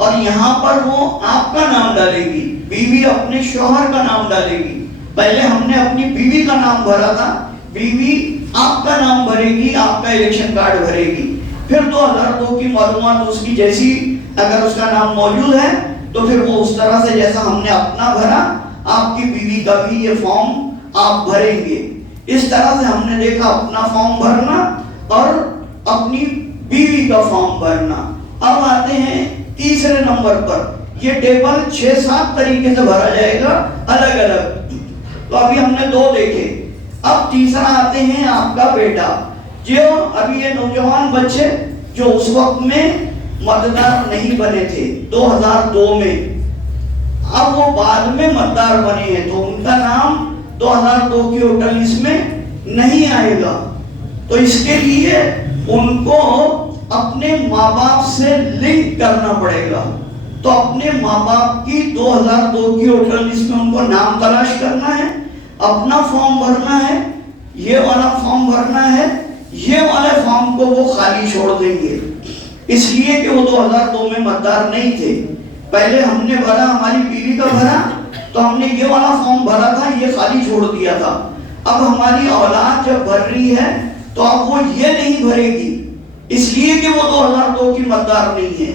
और यहाँ पर वो आपका नाम डालेगी, बीवी अपने शौहर का नाम डालेगी। पहले हमने अपनी बीवी का नाम भरा था, बीवी आपका नाम भरेगी, आपका इलेक्शन कार्ड भरेगी। फिर 2002 की मालूमात उसकी जैसी अगर उसका नाम मौजूद है तो फिर वो उस तरह से जैसा हमने अपना भरा आपकी बीवी का भी ये फॉर्म आप भरेंगे। इस तरह से हमने देखा अपना फॉर्म भरना और अपनी बीवी का फॉर्म भरना। अब आते हैं तीसरे नंबर पर, ये टेबल 6-7 तरीके से भरा जाएगा अलग अलग। तो अभी हमने 2 देखे, अब तीसरा आते हैं आपका बेटा, जो अभी ये नौजवान बच्चे जो उस वक्त में मतदार नहीं बने थे 2002 में, अब वो बाद में मतदार बने हैं तो उनका नाम 2002 की वोटर लिस्ट में नहीं आएगा। तो इसके लिए उनको अपने माँ बाप से लिंक करना पड़ेगा। तो अपने माँ बाप की 2002 की वोटर लिस्ट में उनको नाम तलाश करना है, अपना फॉर्म भरना है, ये वाला फॉर्म भरना है, ये वाले फॉर्म को वो खाली छोड़ देंगे इसलिए कि वो 2002 में मतदार नहीं थे। पहले हमने भरा, हमारी बीवी का भरा तो हमने ये वाला फॉर्म भरा था, ये खाली छोड़ दिया था। अब हमारी औलाद जब भर रही है तो अब वो ये नहीं भरेगी इसलिए कि वो 2002 की मतदार नहीं है।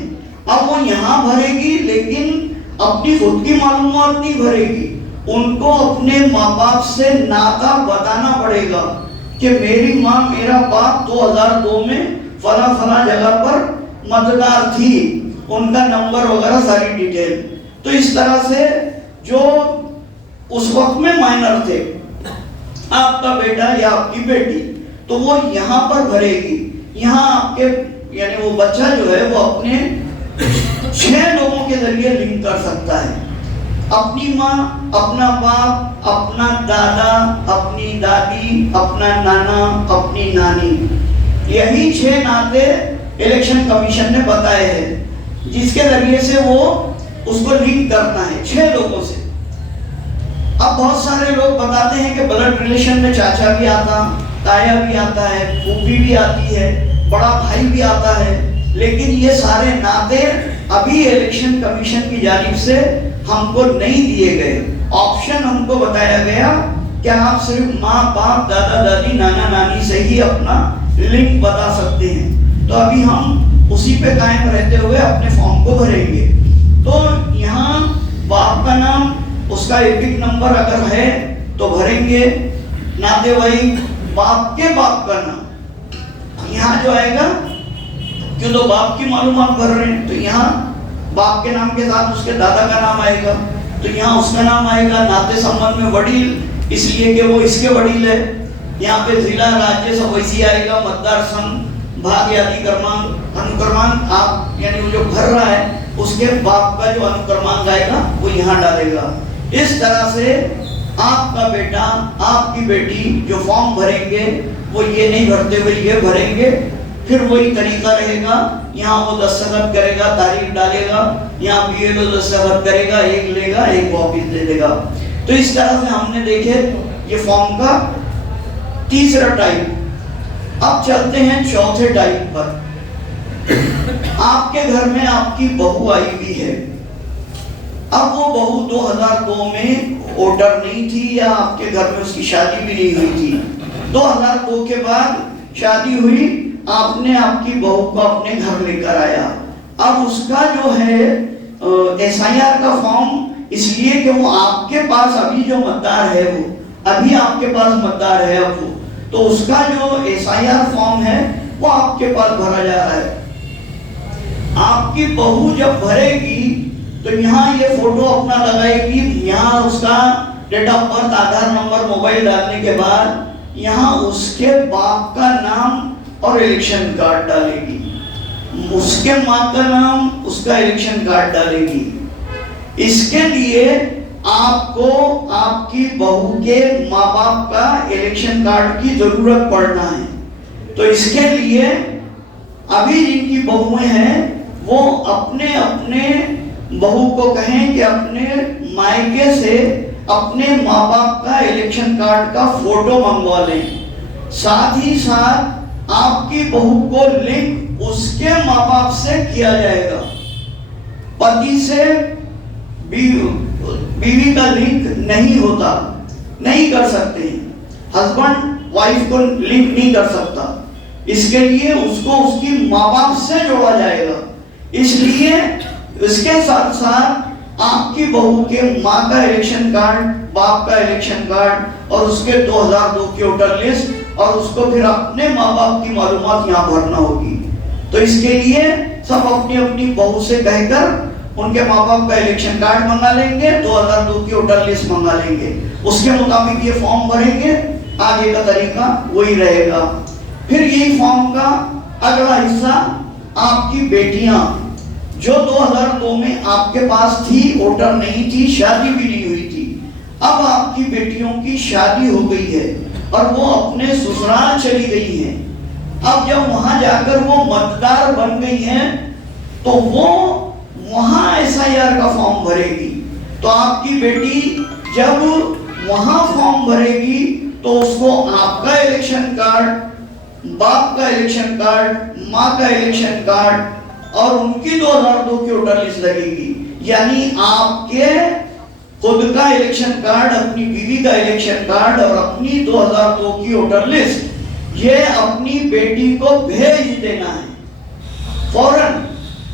अब वो यहाँ भरेगी लेकिन अपनी खुद की मालूमात नहीं भरेगी, उनको अपने माँ बाप से नाता बताना पड़ेगा कि मेरी माँ मेरा बाप 2002 में फला फला जगह पर मतदार थी, उनका नंबर वगैरह सारी डिटेल। तो इस तरह से जो उस वक्त में माइनर थे, आपका बेटा या आपकी बेटी, तो वो यहाँ पर भरेगी। यहाँ आपके यानी वो बच्चा जो है वो अपने 6 लोगों के जरिए लिंक कर सकता है, अपनी माँ, अपना बाप, अपना दादा, अपनी दादी, अपना नाना, अपनी नानी, यही 6 नाते इलेक्शन कमीशन ने बताए हैं जिसके जरिए से वो उसको लिंक करना है 6 लोगों से। अब बहुत सारे लोग बताते हैं कि ब्लड रिलेशन में चाचा भी आता, ताया भी आता है, फूफी भी आती है, बड़ा भाई भी आता है, लेकिन ये सारे नाते अभी इलेक्शन कमीशन की जानिब से हमको नहीं दिए गए। ऑप्शन हमको बताया गया कि आप सिर्फ माँ बाप दादा दादी नाना नानी से ही अपना लिंक बता सकते हैं। तो अभी हम उसी पे कायम रहते हुए अपने फॉर्म को भरेंगे। तो यहाँ बाप का नाम, उसका एपिक नंबर अगर है तो भरेंगे, नाते भाई बाप के बाप का नाम यहाँ जो आएगा, क्यों तो बाप की मालूमात भर रहे हैं तो यहाँ बाप के नाम के साथ उसके दादा का नाम आएगा, तो यहाँ उसका नाम आएगा। नाते संबंध में वडील इसलिए कि वो इसके वडील है, यहाँ पे जिला राज्य सब वैसी आएगा, मतदार संघ भाग आदि क्रमांक अनुक्रमांक आप यानी वो जो भर रहा है उसके बाप का जो अनुक्रमांक आएगा वो यहाँ डालेगा। इस तरह से आपका बेटा आपकी बेटी जो फॉर्म भरेंगे वो ये नहीं भरते हुए ये भरेंगे, फिर वही तरीका रहेगा। यहाँ वो दस्तखत करेगा, तारीख डालेगा, यहाँ बीएलओ दस्तखत करेगा, एक लेगा एक वापिस दे देगा। तो इस तरह से हमने देखे ये फॉर्म का तीसरा टाइप। अब चलते हैं चौथे टाइप पर। आपके घर में आपकी बहू आई हुई है, अब वो बहू 2002 में वोटर नहीं थी या आपके घर में उसकी शादी भी नहीं हुई थी। 2002 के बाद शादी हुई, आपने आपकी बहू को अपने घर लेकर आया। अब उसका जो है एसआईआर का फॉर्म, इसलिए कि वो आपके पास अभी जो मतदार है वो अभी आपके पास मतदार है अब वो, तो उसका जो एसआईआर फॉर्म है वो आपके पास भरा जा रहा है। आपकी बहू जब भरेगी तो यहाँ ये फोटो अपना लगाएगी, यहाँ उसका date of birth, Aadhaar number, mobile डालने के बाद यहाँ उसके बाप का नाम और इलेक्शन कार्ड डालेगी, उसके माँ का नाम, उसका इलेक्शन कार्ड डालेगी। इसके लिए आपको आपकी बहू के माँ बाप का इलेक्शन कार्ड की जरूरत पड़ना है। तो इसके लिए अभी जिनकी बहुएं हैं वो अपने अपने बहू को कहें कि अपने मायके से अपने माँ बाप का इलेक्शन कार्ड का फोटो मंगवा लें। साथ ही साथ आपकी बहू को लिंक उसके माँ बाप से किया जाएगा। पति से बीवी का लिंक नहीं होता, नहीं कर सकते, हस्बैंड वाइफ को लिंक नहीं कर सकता। इसके लिए उसको उसकी माँ बाप से जोड़ा जाएगा। इसलिए इसके साथ साथ आपकी बहू के माँ का इलेक्शन कार्ड, बाप का इलेक्शन कार्ड और उसके 2002 की वोटर लिस्ट और उसको फिर अपने माँ बाप की मालूमात यहाँ भरना होगी। तो इसके लिए सब अपनी अपनी बहू से कहकर उनके माँ बाप का इलेक्शन कार्ड मंगा लेंगे, 2002 की वोटर लिस्ट मंगा लेंगे, उसके मुताबिक ये फॉर्म भरेंगे। आगे का तरीका वही रहेगा। फिर यही फॉर्म का अगला हिस्सा, आपकी बेटियां जो 2002 में आपके पास थी, वोटर नहीं थी, शादी भी नहीं हुई थी, अब आपकी बेटियों की शादी हो गई है और वो अपने ससुराल चली गई हैं। अब जब वहां जाकर वो मतदार बन गई हैं तो वो वहां SIR का फॉर्म भरेगी। तो आपकी बेटी जब वहां फॉर्म भरेगी तो उसको आपका इलेक्शन कार्ड, बाप का इलेक्शन कार्ड, माँ का इलेक्शन कार्ड और उनकी 2002 की वोटर लिस्ट लगेगी। यानी आपके खुद का इलेक्शन कार्ड, अपनी बीवी का इलेक्शन कार्ड और अपनी 2002 की वोटर लिस्ट, ये अपनी बेटी को भेज देना है फौरन,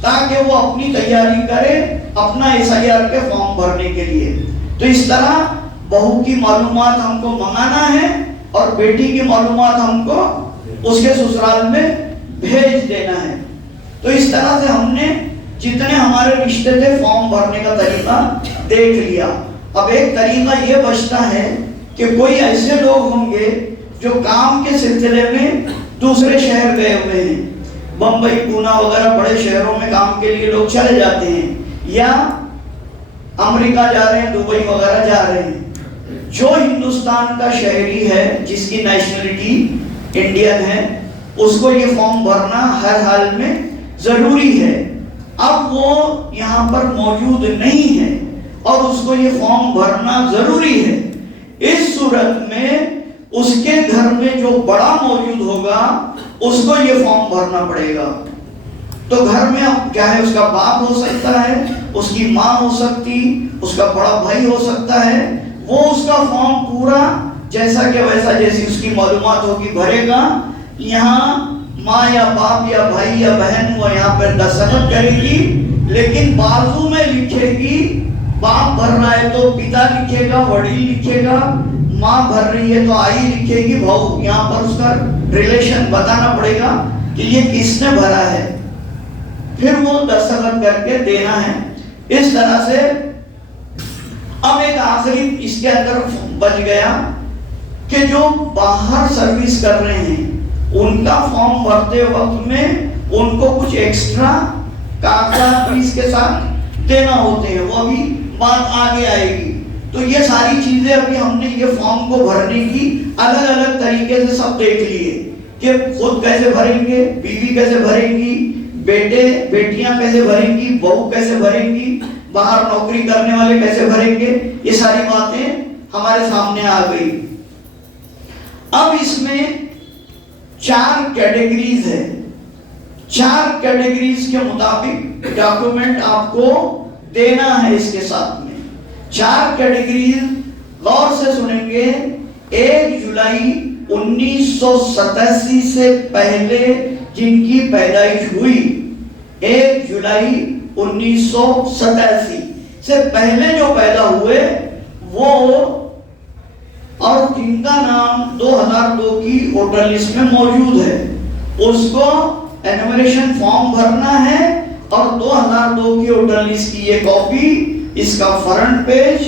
ताकि वो अपनी तैयारी करे अपना SIR के फॉर्म भरने के लिए। तो इस तरह बहू की मालूमात हमको मंगाना है और बेटी की मालूमात हमको उसके ससुराल में भेज देना है। तो इस तरह से हमने जितने हमारे रिश्ते थे फॉर्म भरने का तरीका देख लिया। अब एक तरीका ये बचता है कि कोई ऐसे लोग होंगे जो काम के सिलसिले में दूसरे शहर गए हुए हैं, बंबई, पूना वगैरह बड़े शहरों में काम के लिए लोग चले जाते हैं, या अमेरिका जा रहे हैं, दुबई वगैरह जा रहे हैं। जो हिंदुस्तान का शहरी है, जिसकी नेशनलिटी इंडियन है, उसको ये फॉर्म भरना हर हाल में जरूरी है। अब वो यहाँ पर मौजूद नहीं है और उसको ये फॉर्म भरना जरूरी है। इस सूरत में उसके घर में जो बड़ा मौजूद होगा उसको ये फॉर्म भरना पड़ेगा। तो घर में अब क्या है, उसका बाप हो सकता है, उसकी माँ हो सकती, उसका बड़ा भाई हो सकता है, वो उसका फॉर्म पूरा जैसा कि वैसा, जैसी उसकी मालूमात होगी भरेगा। यहाँ माँ या बाप या भाई या बहन वो यहाँ पर दस्तखत करेगी, लेकिन बाजू में लिखेगी, बाप भर रहा है तो पिता लिखेगा, वडील लिखेगा, माँ भर रही है तो आई लिखेगी, भाऊ। यहाँ पर उसका रिलेशन बताना पड़ेगा कि ये किसने भरा है, फिर वो दस्तखत करके देना है। इस तरह से अब एक आखिरी इसके अंदर बच गया कि जो बाहर सर्विस कर रहे हैं उनका फॉर्म भरते वक्त में उनको कुछ एक्स्ट्रा कागजात भी इसके साथ देना होते हैं, वो अभी बात आगे आएगी। तो ये सारी चीजें अभी हमने ये फॉर्म को भरने की अलग अलग तरीके से सब देख लिए कि खुद कैसे भरेंगे, बीवी कैसे भरेंगी, बेटे बेटियां कैसे भरेंगी, बहू कैसे भरेंगी, बाहर नौकरी करने वाले कैसे भरेंगे। ये सारी बातें हमारे सामने आ गई। अब इसमें 4 कैटेगरीज है। 4 कैटेगरीज के मुताबिक डॉक्यूमेंट आपको देना है इसके साथ में। 4 कैटेगरीज गौर से सुनेंगे। 1 जुलाई 1987 से पहले जिनकी पैदाइश हुई, 1 जुलाई 1987 से पहले जो पैदा हुए वो, और जिनका नाम 2002 की वोटर लिस्ट में मौजूद है, उसको एनुमरेशन फॉर्म भरना है और 2002 की वोटर लिस्ट की ये कॉपी, इसका फ्रंट पेज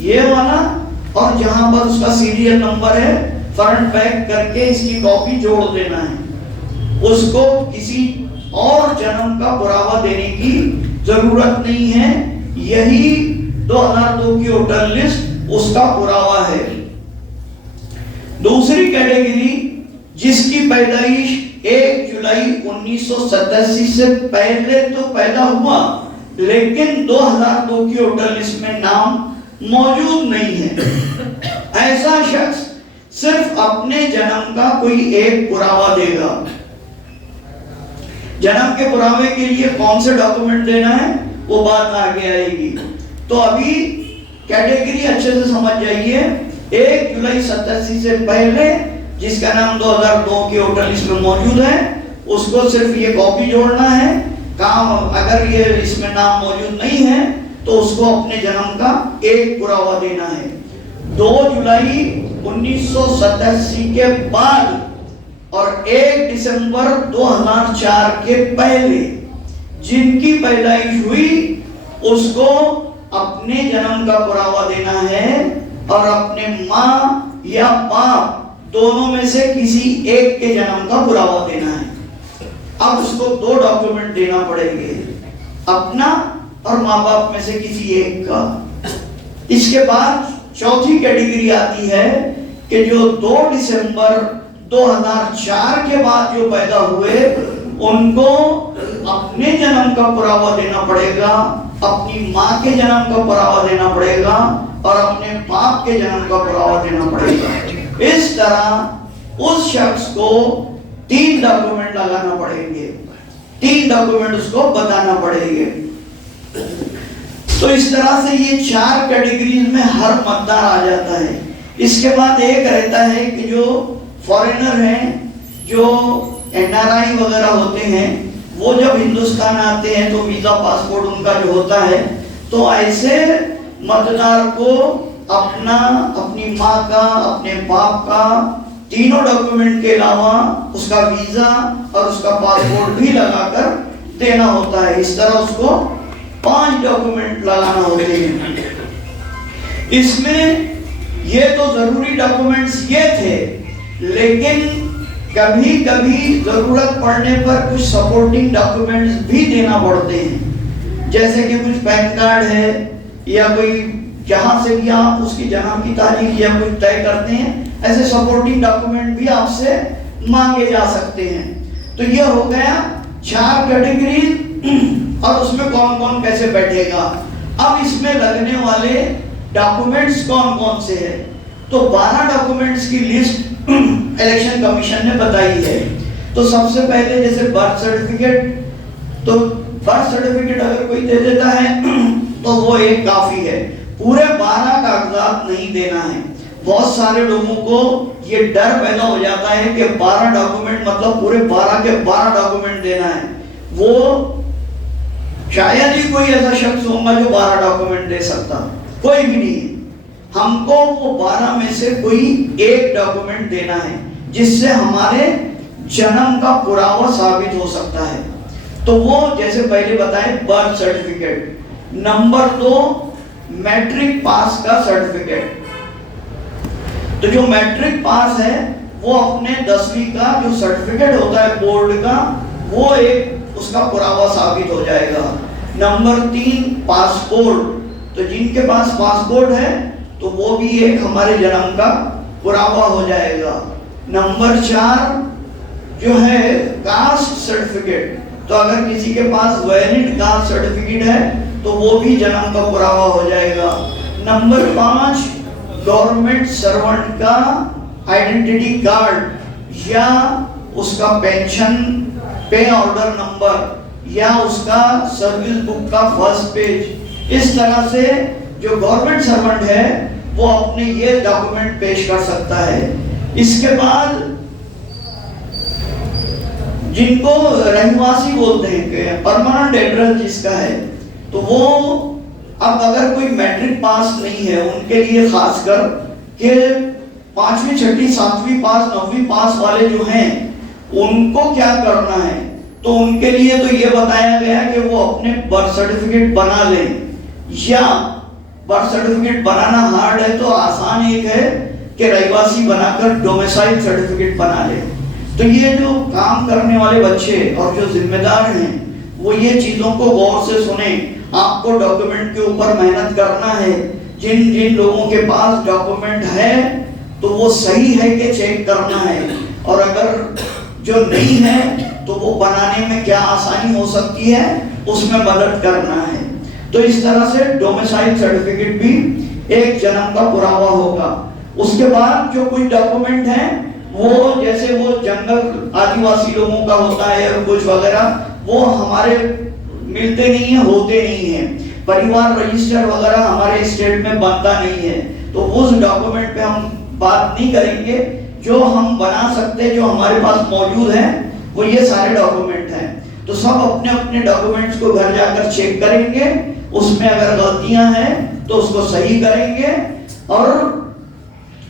ये वाला, और जहां पर उसका सीरियल नंबर है फ्रंट बैक करके इसकी कॉपी जोड़ देना है। उसको किसी और जन्म का पुरावा देने की जरूरत नहीं है, यही 2002 की वोटर लिस्ट उसका पुरावा है। दूसरी कैटेगरी जिसकी पैदाइश 1 जुलाई 1987 से पहले तो पैदा हुआ, लेकिन 2002 की वोटर लिस्ट में नाम मौजूद नहीं है। ऐसा शख्स सिर्फ अपने जन्म का कोई एक पुरावा देगा। जन्म के पुरावे के लिए कौन से डॉक्यूमेंट देना है वो बात आगे आएगी। तो अभी कैटेगरी अच्छे से समझ जाइए। 1 जुलाई 87 से पहले जिसका नाम 2002 की वोटर लिस्ट में मौजूद है, उसको सिर्फ ये कॉपी जोड़ना है। काम अगर ये इसमें नाम मौजूद नहीं है तो उसको अपने जन्म का एक पुरावा देना है। 2 जुलाई 1987 के बाद और 1 दिसंबर 2004 के पहले जिनकी पैदाइश हुई उसको अपने जन्म का पुरावा देना है और अपने माँ या बाप दोनों में से किसी एक के जन्म का पुरावा देना है। अब उसको 2 डॉक्यूमेंट देना पड़ेंगे, अपना और माँ बाप में से किसी एक का। इसके बाद चौथी कैटेगरी आती है कि जो 2 दिसंबर 2004 के बाद जो पैदा हुए उनको अपने जन्म का पुरावा देना पड़ेगा, अपनी माँ के जन्म का पुरावा देना पड़ेगा और अपने बाप के जन्म का पुरावा देना पड़ेगा। इस तरह उस शख्स को 3 डॉक्यूमेंट लगाना पड़ेंगे, 3 डॉक्यूमेंट उसको बताना पड़ेंगे। तो इस तरह से ये 4 कैटेगरीज में हर मतदार आ जाता है। इसके बाद एक रहता है कि जो फॉरेनर हैं, जो एनआरआई वगैरह होते हैं, वो जब हिंदुस्तान आते हैं तो वीजा पासपोर्ट उनका जो होता है, तो ऐसे मतदार को अपनी माँ का, अपने बाप का तीनों डॉक्यूमेंट के अलावा उसका वीजा और उसका पासपोर्ट भी लगाकर देना होता है। इस तरह उसको 5 डॉक्यूमेंट लगाना होते हैं। इसमें ये तो जरूरी डॉक्यूमेंट्स ये थे, लेकिन कभी कभी जरूरत पड़ने पर कुछ सपोर्टिंग डॉक्यूमेंट्स भी देना पड़ते हैं। जैसे कि कुछ पैन कार्ड है या कोई जहां से भी आप उसकी जन्म की तारीख या कुछ तय करते हैं, ऐसे सपोर्टिंग डॉक्यूमेंट भी आपसे मांगे जा सकते हैं। तो ये हो गया 4 कैटेगरी और उसमें कौन कौन कैसे बैठेगा। अब इसमें लगने वाले डॉक्यूमेंट्स कौन कौन से हैं, तो 12 डॉक्यूमेंट्स की लिस्ट इलेक्शन कमीशन ने बताई है। तो सबसे पहले जैसे बर्थ सर्टिफिकेट, तो बर्थ सर्टिफिकेट अगर कोई दे देता है तो वो एक काफी है, पूरे 12 कागजात नहीं देना है। बहुत सारे लोगों को ये डर पैदा हो जाता है कि 12 डॉक्यूमेंट मतलब पूरे 12 के 12 डॉक्यूमेंट देना है। वो शायद ही कोई ऐसा शख्स होगा जो 12 डॉक्यूमेंट दे सकता, कोई भी नहीं। हमको वो 12 में से कोई एक डॉक्यूमेंट देना है जिससे हमारे जन्म का पुरावा साबित हो सकता है। तो वो जैसे पहले बताए birth certificate. Number 2 matric pass का सर्टिफिकेट। तो जो मैट्रिक पास है वो अपने 10वीं का जो सर्टिफिकेट होता है बोर्ड का, वो एक उसका पुरावा साबित हो जाएगा। Number 3 passport. तो जिनके पास पासपोर्ट है तो वो भी एक हमारे जन्म का पुरावा हो जाएगा। नंबर 4 जो है कास्ट सर्टिफिकेट। तो अगर किसी के पास वैलिड कास्ट सर्टिफिकेट है तो वो भी जन्म का पुरावा हो जाएगा। नंबर 5 गवर्नमेंट सर्वेंट का आइडेंटिटी कार्ड या उसका पेंशन पे ऑर्डर नंबर या उसका सर्विस बुक का फर्स्ट पेज। इस तरह से जो गवर्नमेंट सर्वेंट है वो अपने ये डॉक्यूमेंट पेश कर सकता है। इसके बाद जिनको रहवासी बोलते हैं कि परमानेंट एड्रेस जिसका है, तो वो अब अगर कोई मैट्रिक पास नहीं है उनके लिए खासकर कि 5वीं 6वीं 7वीं पास 9वीं पास वाले जो हैं उनको क्या करना है, तो उनके लिए तो ये बताया गया कि वो अपने बर्थ सर्टिफिकेट बना लें, या बर्थ सर्टिफिकेट बनाना हार्ड है तो आसान एक है कि रहिवासी बनाकर डोमिसाइल सर्टिफिकेट बना ले। तो ये जो काम करने वाले बच्चे और जो जिम्मेदार हैं वो ये चीजों को गौर से सुने। आपको डॉक्यूमेंट के ऊपर मेहनत करना है। जिन जिन लोगों के पास डॉक्यूमेंट है तो वो सही है कि चेक करना है, और अगर जो नहीं है तो वो बनाने में क्या आसानी हो सकती है उसमें मदद करना है। तो इस तरह से डोमिसाइल सर्टिफिकेट भी एक जन्म का पुरावा होगा। उसके बाद जो कुछ डॉक्यूमेंट है वो जैसे वो जंगल आदिवासी लोगों का होता है और कुछ वगैरह, वो हमारे मिलते नहीं है, होते नहीं है। परिवार रजिस्टर वगैरह हमारे स्टेट में बनता नहीं है, तो उस डॉक्यूमेंट पे हम बात नहीं करेंगे। जो हम बना सकते, जो हमारे पास मौजूद है, वो ये सारे डॉक्यूमेंट हैं। तो सब अपने अपने डॉक्यूमेंट्स को घर जाकर चेक करेंगे, उसमें अगर गलतियां हैं तो उसको सही करेंगे, और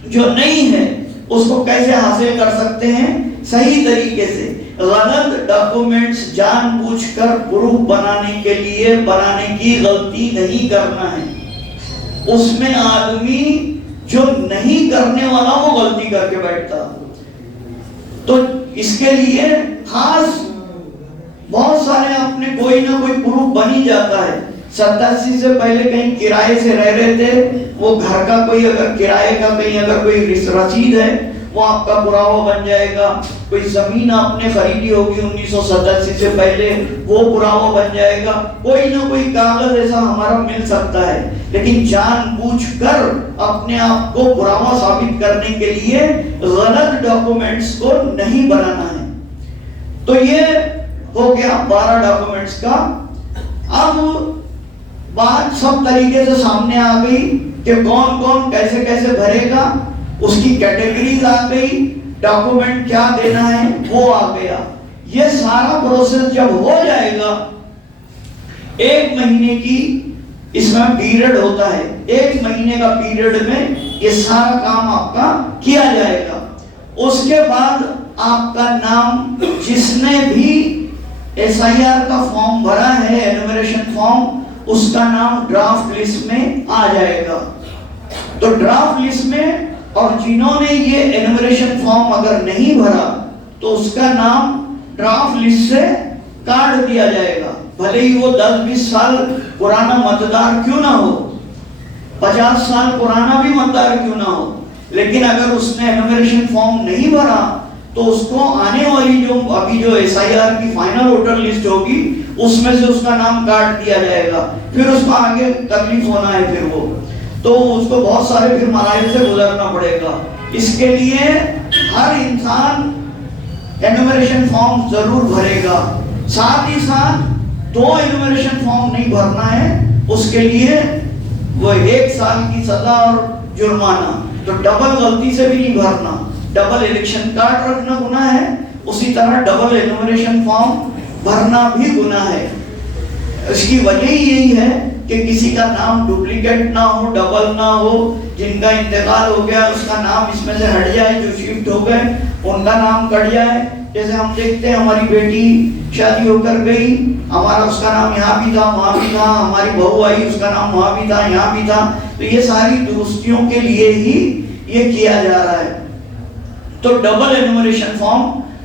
जो नहीं है उसको कैसे हासिल कर सकते हैं सही तरीके से। गलत डॉक्यूमेंट्स जानबूझकर प्रूफ बनाने के लिए बनाने की गलती नहीं करना है। उसमें आदमी जो नहीं करने वाला वो गलती करके बैठता। तो इसके लिए खास बहुत सारे अपने कोई ना कोई प्रूफ बन ही जाता है। 87 से पहले कहीं किराए से रह रहे थे, वो घर का कोई अगर किराए का कहीं अगर कोई रसीद है वो आपका पुरावा बन जाएगा। कोई जमीन आपने खरीदी होगी 1987 से पहले, वो पुरावा बन जाएगा। कोई ना कोई कागज ऐसा हमारा मिल सकता है, लेकिन जानबूझकर अपने आप को पुरावा साबित करने के लिए गलत डॉक्यूमेंट्स को नहीं बनाना है। तो ये हो गया 12 डॉक्यूमेंट्स का। अब बात सब तरीके से सामने आ गई कि कौन कौन कैसे कैसे भरेगा, उसकी कैटेगरीज आ गई, डॉक्यूमेंट क्या देना है वो आ गया। ये सारा प्रोसेस जब हो जाएगा, 1 महीने की इसमें पीरियड होता है। 1 महीने का पीरियड में ये सारा काम आपका किया जाएगा। उसके बाद आपका नाम, जिसने भी SIR का फॉर्म भरा है, एनुमरेशन फॉर्म, उसका नाम ड्राफ्ट लिस्ट में आ जाएगा। तो ड्राफ्ट लिस्ट में, और जिन्होंने ये एनुमरेशन फॉर्म अगर नहीं भरा तो उसका नाम ड्राफ्ट लिस्ट से काट दिया जाएगा। भले ही वो 10-20 साल पुराना मतदार क्यों ना हो, 50 साल पुराना भी मतदार क्यों ना हो, लेकिन अगर उसने एनुमरेशन फॉर्म नहीं भरा तो उसको आने वाली जो अभी जो SIR की फाइनल वोटर लिस्ट होगी उसमें से उसका नाम काट दिया जाएगा। फिर उसको आगे तकलीफ होना है, फिर वो तो उसको बहुत सारे फिर मराइल से गुजरना पड़ेगा। इसके लिए हर इंसान एनुमरेशन फॉर्म जरूर भरेगा। साथ ही साथ 2 एनुमरेशन फॉर्म नहीं भरना है, उसके लिए वो 1 साल की सजा और जुर्माना। तो डबल गलती से भी नहीं भरना। डबल इलेक्शन कार्ड रखना गुनाह है, उसी तरह डबल एनुमरेशन फॉर्म भरना भी गुनाह है। इसकी वजह ही यही है कि किसी का नाम डुप्लीकेट ना हो, डबल ना हो। जिनका इंतकाल हो गया उसका नाम इसमें से हट जाए, जो शिफ्ट हो गए उनका नाम कट जाए। जैसे हम देखते हैं हमारी बेटी शादी होकर गई, हमारा उसका नाम यहाँ भी था वहाँ भी था, हमारी बहू आई उसका नाम वहाँ भी था यहाँ भी था। तो ये सारी दुरुस्तियों के लिए ही ये किया जा रहा है। तो डबल एनुमरेशन फॉर्म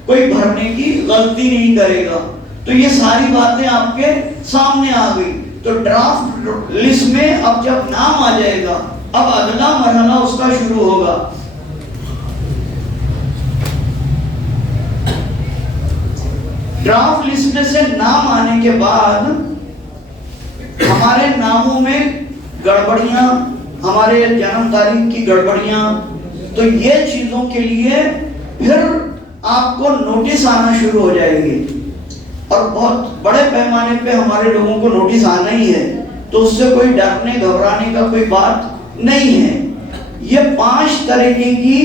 कोई भरने की गलती नहीं करेगा। तो ये सारी बातें आपके सामने आ गई। तो ड्राफ्ट लिस्ट में अब जब नाम आ जाएगा, अब अगला मरहला उसका शुरू होगा। ड्राफ्ट लिस्ट में से नाम आने के बाद हमारे नामों में गड़बड़ियां, हमारे जन्म तारीख की गड़बड़ियां, तो ये चीजों के लिए फिर आपको नोटिस आना शुरू हो जाएगी। और बहुत बड़े पैमाने पे हमारे लोगों को नोटिस आना ही है, तो उससे कोई डरने घबराने का कोई बात नहीं है। ये 5 तरीके की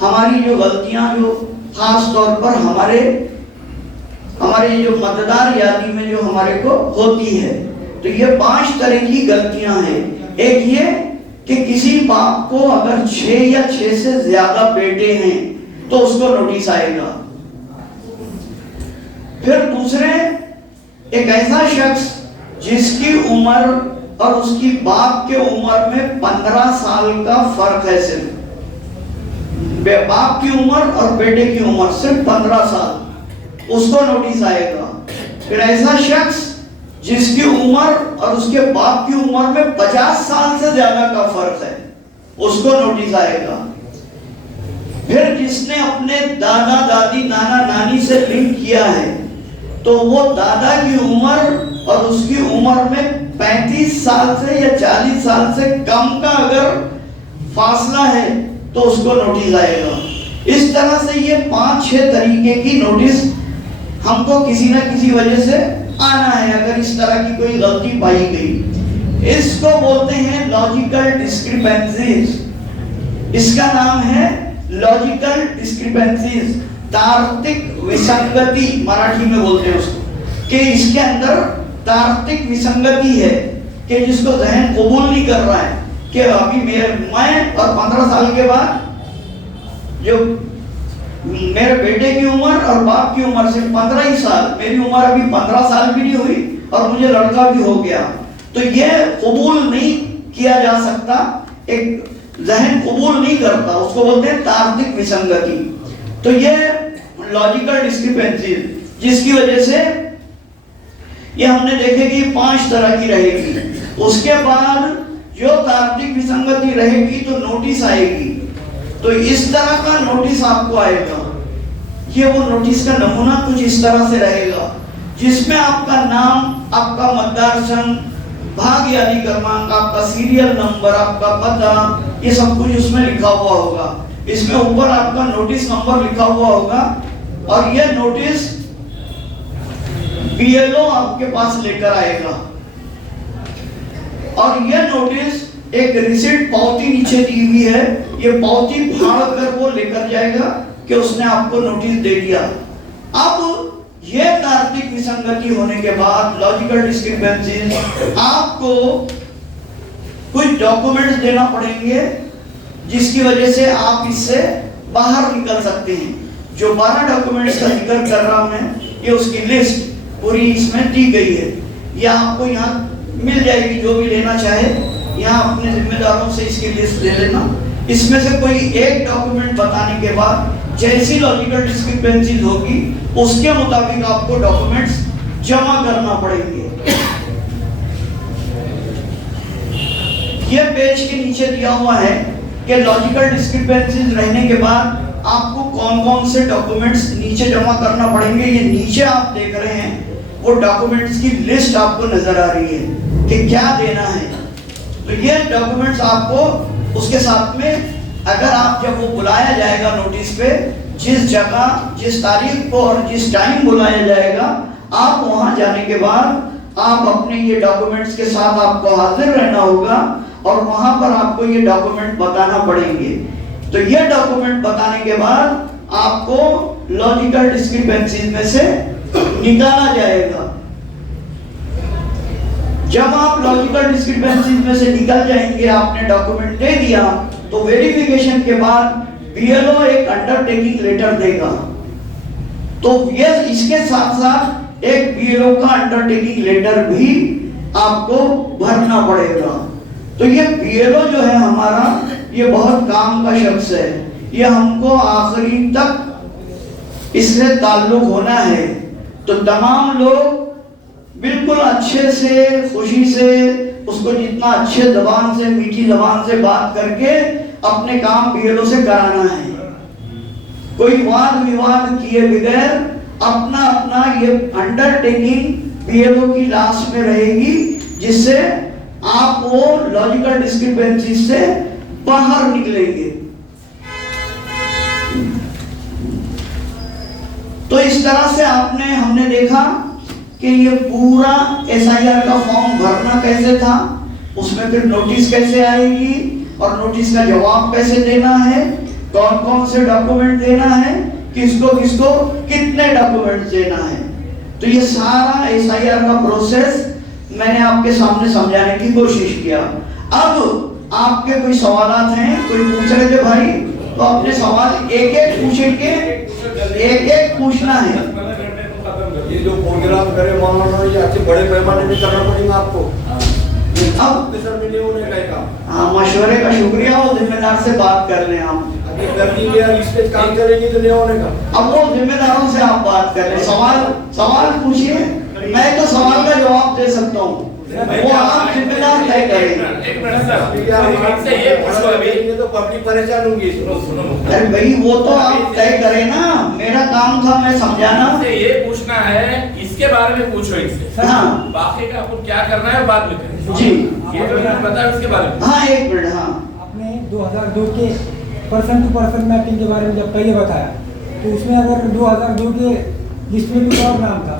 हमारी जो गलतियां जो खास तौर पर हमारे जो मतदार यादी में जो हमारे को होती है, तो ये 5 तरह की गलतियां हैं। एक ये कि किसी बाप को अगर 6 या 6 से ज्यादा बेटे हैं तो उसको नोटिस आएगा। फिर दूसरे, एक ऐसा शख्स जिसकी उम्र और उसकी बाप के उम्र में 15 साल का फर्क है, सिर्फ बाप की उम्र और बेटे की उम्र सिर्फ 15 साल, उसको नोटिस आएगा। फिर ऐसा शख्स जिसकी उम्र और उसके बाप की उम्र में 50 साल से ज्यादा का फर्क है, उसको नोटिस आएगा। फिर जिसने अपने दादा दादी नाना नानी से लिंक किया है, तो वो दादा की उम्र और उसकी उम्र में 35 साल से या 40 साल से कम का अगर फासला है तो उसको नोटिस आएगा। इस तरह से ये 5-6 तरीके की नोटिस हमको किसी ना किसी वजह से आना है, अगर इस तरह की कोई गलती पाई गई। इसको बोलते हैं लॉजिकल डिस्क्रिपेंसीज। इसका नाम है लॉजिकल डिस्क्रिपेंसीज, तार्किक विसंगति मराठी में बोलते हैं उसको, कि इसके अंदर तार्किक विसंगति है, कि जिसको जहन कबूल नहीं कर रहा है कि अभी मैं और 15 साल के बाद जो मेरे बेटे की उम्र और बाप की उम्र सिर्फ 15 ही साल, मेरी उम्र अभी 15 साल भी नहीं हुई और मुझे लड़का भी हो गया, तो ये कबूल नहीं किया जा सकता, एक जहन कबूल नहीं करता, उसको बोलते हैं तार्किक विसंगति। तो ये लॉजिकल डिस्क्रिपेंसी, जिसकी वजह से ये हमने देखे कि 5 तरह की रहेगी। उसके बाद जो तार्किक विसंगति रहेगी तो नोटिस आएगी, तो इस तरह का नोटिस आपको आएगा। ये वो नोटिस का नमूना कुछ इस तरह से रहेगा, जिसमें आपका नाम, आपका मतदार संघ, भाग्य आदि क्रमांक, आपका सीरियल नंबर, आपका पता, ये सब कुछ उसमें लिखा हुआ होगा। इसमें ऊपर आपका नोटिस नंबर लिखा हुआ होगा, और ये नोटिस बीएलओ आपके पास लेकर आएगा, और ये नोटिस एक रिसीट पावती नीचे दी हुई है, ये पावती फाड़ कर वो लेकर जाएगा कि उसने आपको नोटिस दे दिया। अब ये तार्किक विसंगति होने के बाद, लॉजिकल डिस्क्रिपेंसीज, आपको कुछ डॉक्यूमेंट्स देना पड़ेंगे, जिसकी वजह से आप इससे बाहर निकल सकते हैं। जो 12 डॉक्यूमेंट्स का जिक्र कर रहा हूं मैं, ये उसकी लिस्ट पूरी इसमें दी गई है, या आपको यहाँ मिल जाएगी, जो भी लेना चाहे यहाँ अपने जिम्मेदारों से इसकी लिस्ट ले लेना। इसमें से कोई एक डॉक्यूमेंट बताने के बाद जैसी लॉजिकल डिस्क्रिपेंसीज होगी उसके मुताबिक आपको डॉक्यूमेंट्स जमा करना पड़ेंगे। ये पेज के नीचे दिया हुआ है कि लॉजिकल डिस्क्रिपेंसीज रहने के बाद आपको कौन कौन से डॉक्यूमेंट्स नीचे जमा करना पड़ेंगे। ये नीचे आप देख रहे हैं वो डॉक्यूमेंट्स की लिस्ट आपको नजर आ रही है कि क्या देना है। तो ये डॉक्यूमेंट्स आपको उसके साथ में, अगर आप जब वो बुलाया जाएगा नोटिस पे, जिस जगह, जिस तारीख को और जिस टाइम बुलाया जाएगा, आप वहां जाने के बाद आप अपने ये डॉक्यूमेंट्स के साथ आपको हाजिर रहना होगा, और वहां पर आपको ये डॉक्यूमेंट बताना पड़ेंगे। तो ये डॉक्यूमेंट बताने के बाद आपको लॉजिकल डिस्क्रिपेंसीज में से निकाला जाएगा। जब आप लॉजिकल डिस्क्रिपेंसीज में से निकल जाएंगे, आपने डॉक्यूमेंट दे दिया, तो वेरिफिकेशन के बाद बीएलओ एक अंडरटेकिंग लेटर देगा। तो ये इसके साथ साथ एक बीएलओ का अंडरटेकिंग लेटर भी आपको भरना पड़ेगा। तो ये बीएलओ जो है हमारा, ये बहुत काम का शख्स है, ये हमको आखिरी तक इससे ताल्लुक होना है। तो तमाम लोग बिल्कुल अच्छे से, खुशी से, उसको जितना अच्छे जबान से, मीठी जबान से बात करके अपने काम बीएलओ से कराना है। कोई वाद विवाद किए बगैर अपना अपना ये अंडरटेकिंग बीएलओ की लास्ट में रहेगी, जिससे आप वो लॉजिकल डिस्क्रिपेंसी से बाहर निकलेंगे। तो इस तरह से हमने देखा कि ये पूरा एसआईआर का फॉर्म भरना कैसे था, उसमें फिर नोटिस कैसे आएगी और नोटिस का जवाब कैसे देना है, कौन कौन से डॉक्यूमेंट देना है, किसको किसको कितने डॉक्यूमेंट देना है। तो ये सारा एसआईआर का प्रोसेस मैंने आपके सामने समझाने की कोशिश किया। अब आपके कोई सवालात हैं, कोई पूछ रहे थे भाई, तो अपने सवाल एक एक पूछेंगे, एक एक पूछना है। ये जो प्रोग्राम करे मौलाना, ये अच्छे बड़े पैमाने में करना पड़ेगा आपको। अब सर में नहीं होने का काम। हाँ, मशवरे का शुक्रिया, और जिम्मेदार से बात कर लें आप। अभी कर दीजिए, इस पे काम करेंगे तो नहीं होने का। अब वो जिम्मेदारों से आप बात कर लें, सवाल पूछिए, मैं तो सवाल का जवाब दे सकता हूँ, वो आप जिम्मेदार तय करें। एक मिनट सर, इनसे ये पूछो अभी। ये तो पब्लिक परेशान होंगी। अरे भाई, वो तो आप तय करें ना, मेरा काम था मैं समझाना। इनसे ये पूछना है, इसके बारे में पूछो इनसे। हाँ बाकी का आपको क्या करना है बाद में करें। जी, ये तो मैंने बताया इसके बारे में। हाँ एक मिनट। हाँ, आपने 2002 के पर्सन टू पर्सन मैपिंग के बारे में जब पहले बताया, तो उसमें अगर 2002 के लिस्ट में कुछ और नाम था,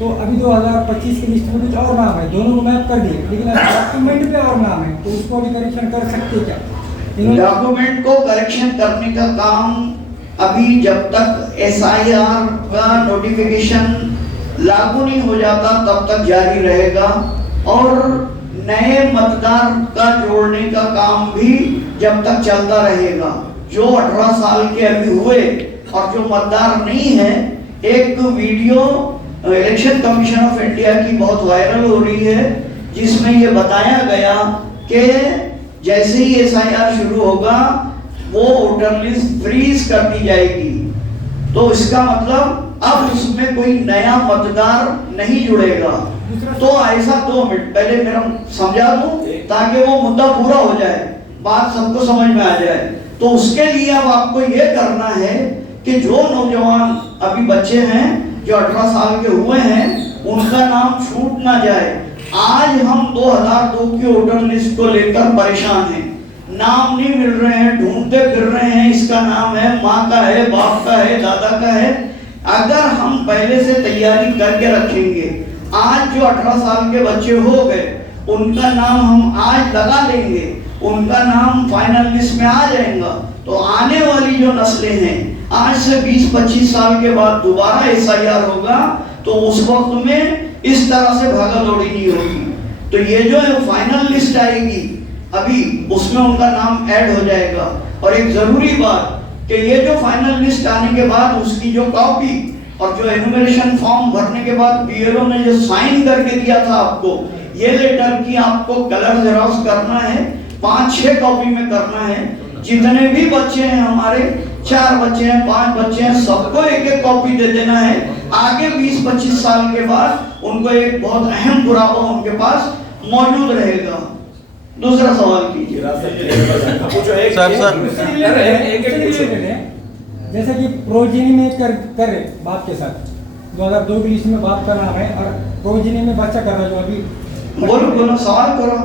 तो अभी 2025 की लिस्ट में कुछ और नाम है, दोनों को मैप कर दिए, लेकिन अगर डॉक्यूमेंट पे और नाम है, तो उसको भी करेक्शन कर सकते क्या? डॉक्यूमेंट को करेक्शन करने का काम अभी जब तक SIR का नोटिफिकेशन लागू नहीं हो जाता तब तक जारी रहेगा, और नए मतदार का जोड़ने का काम भी जब तक चलता रहेगा। जो 18 साल के अभी हुए और जो मतदार नहीं है, एक video election commission of India की बहुत वायरल हो रही है, जिसमें ये बताया गया कि जैसे ही SIR शुरू होगा वो वोटर लिस्ट फ्रीज कर दी जाएगी। तो इसका मतलब अब उसमें कोई नया मतदार नहीं जुड़ेगा। तो ऐसा 2 मिनट पहले मेरा समझा दूं ताकि वो मुद्दा पूरा हो जाए, बात सबको समझ में आ जाए। तो उसके लिए अब आपको ये करना है कि जो नौजवान अभी बच्चे हैं जो 18 साल के हुए हैं, उनका नाम छूट ना जाए। आज हम 2002 की वोटर लिस्ट को लेकर परेशान हैं, नाम नहीं मिल रहे हैं, ढूंढते फिर रहे हैं, इसका नाम है, माँ का है, बाप का है, दादा का है। अगर हम पहले से तैयारी करके रखेंगे, आज जो 18 साल के बच्चे हो गए उनका नाम हम आज लगा लेंगे, उनका नाम फाइनल लिस्ट में आ जाएगा, तो आने वाली जो नस्लें हैं, आज से 20-25 साल के बाद दोबारा SIR होगा, तो उस वक्त में इस तरह से भागा दौड़ी नहीं होगी। तो ये जो है फाइनल लिस्ट आएगी अभी, उसमें उनका नाम ऐड हो जाएगा। और एक जरूरी बात कि ये जो फाइनल लिस्ट आने के बाद उसकी जो कॉपी और जो एनुमरेशन फॉर्म भरने के बाद BLO ने जो साइन करके दिया था आपको, ये लेटर की आपको कलर जेरॉक्स करना है, 5-6 कॉपी में करना है। जितने भी बच्चे हैं हमारे, 4 बच्चे हैं, 5 बच्चे हैं, सबको एक कॉपी दे देना है। आगे 20-25 साल के बाद उनको एक बहुत अहम पुरावा उनके पास मौजूद रहेगा। दूसरा सवाल कीजिए जैसे कि प्रोजिनी में कर बाप के साथ 2002 की लिस्ट में बाप का नाम है और प्रोजिनी में बच्चा कर रहा है, जो अभी बोलो सवाल करो।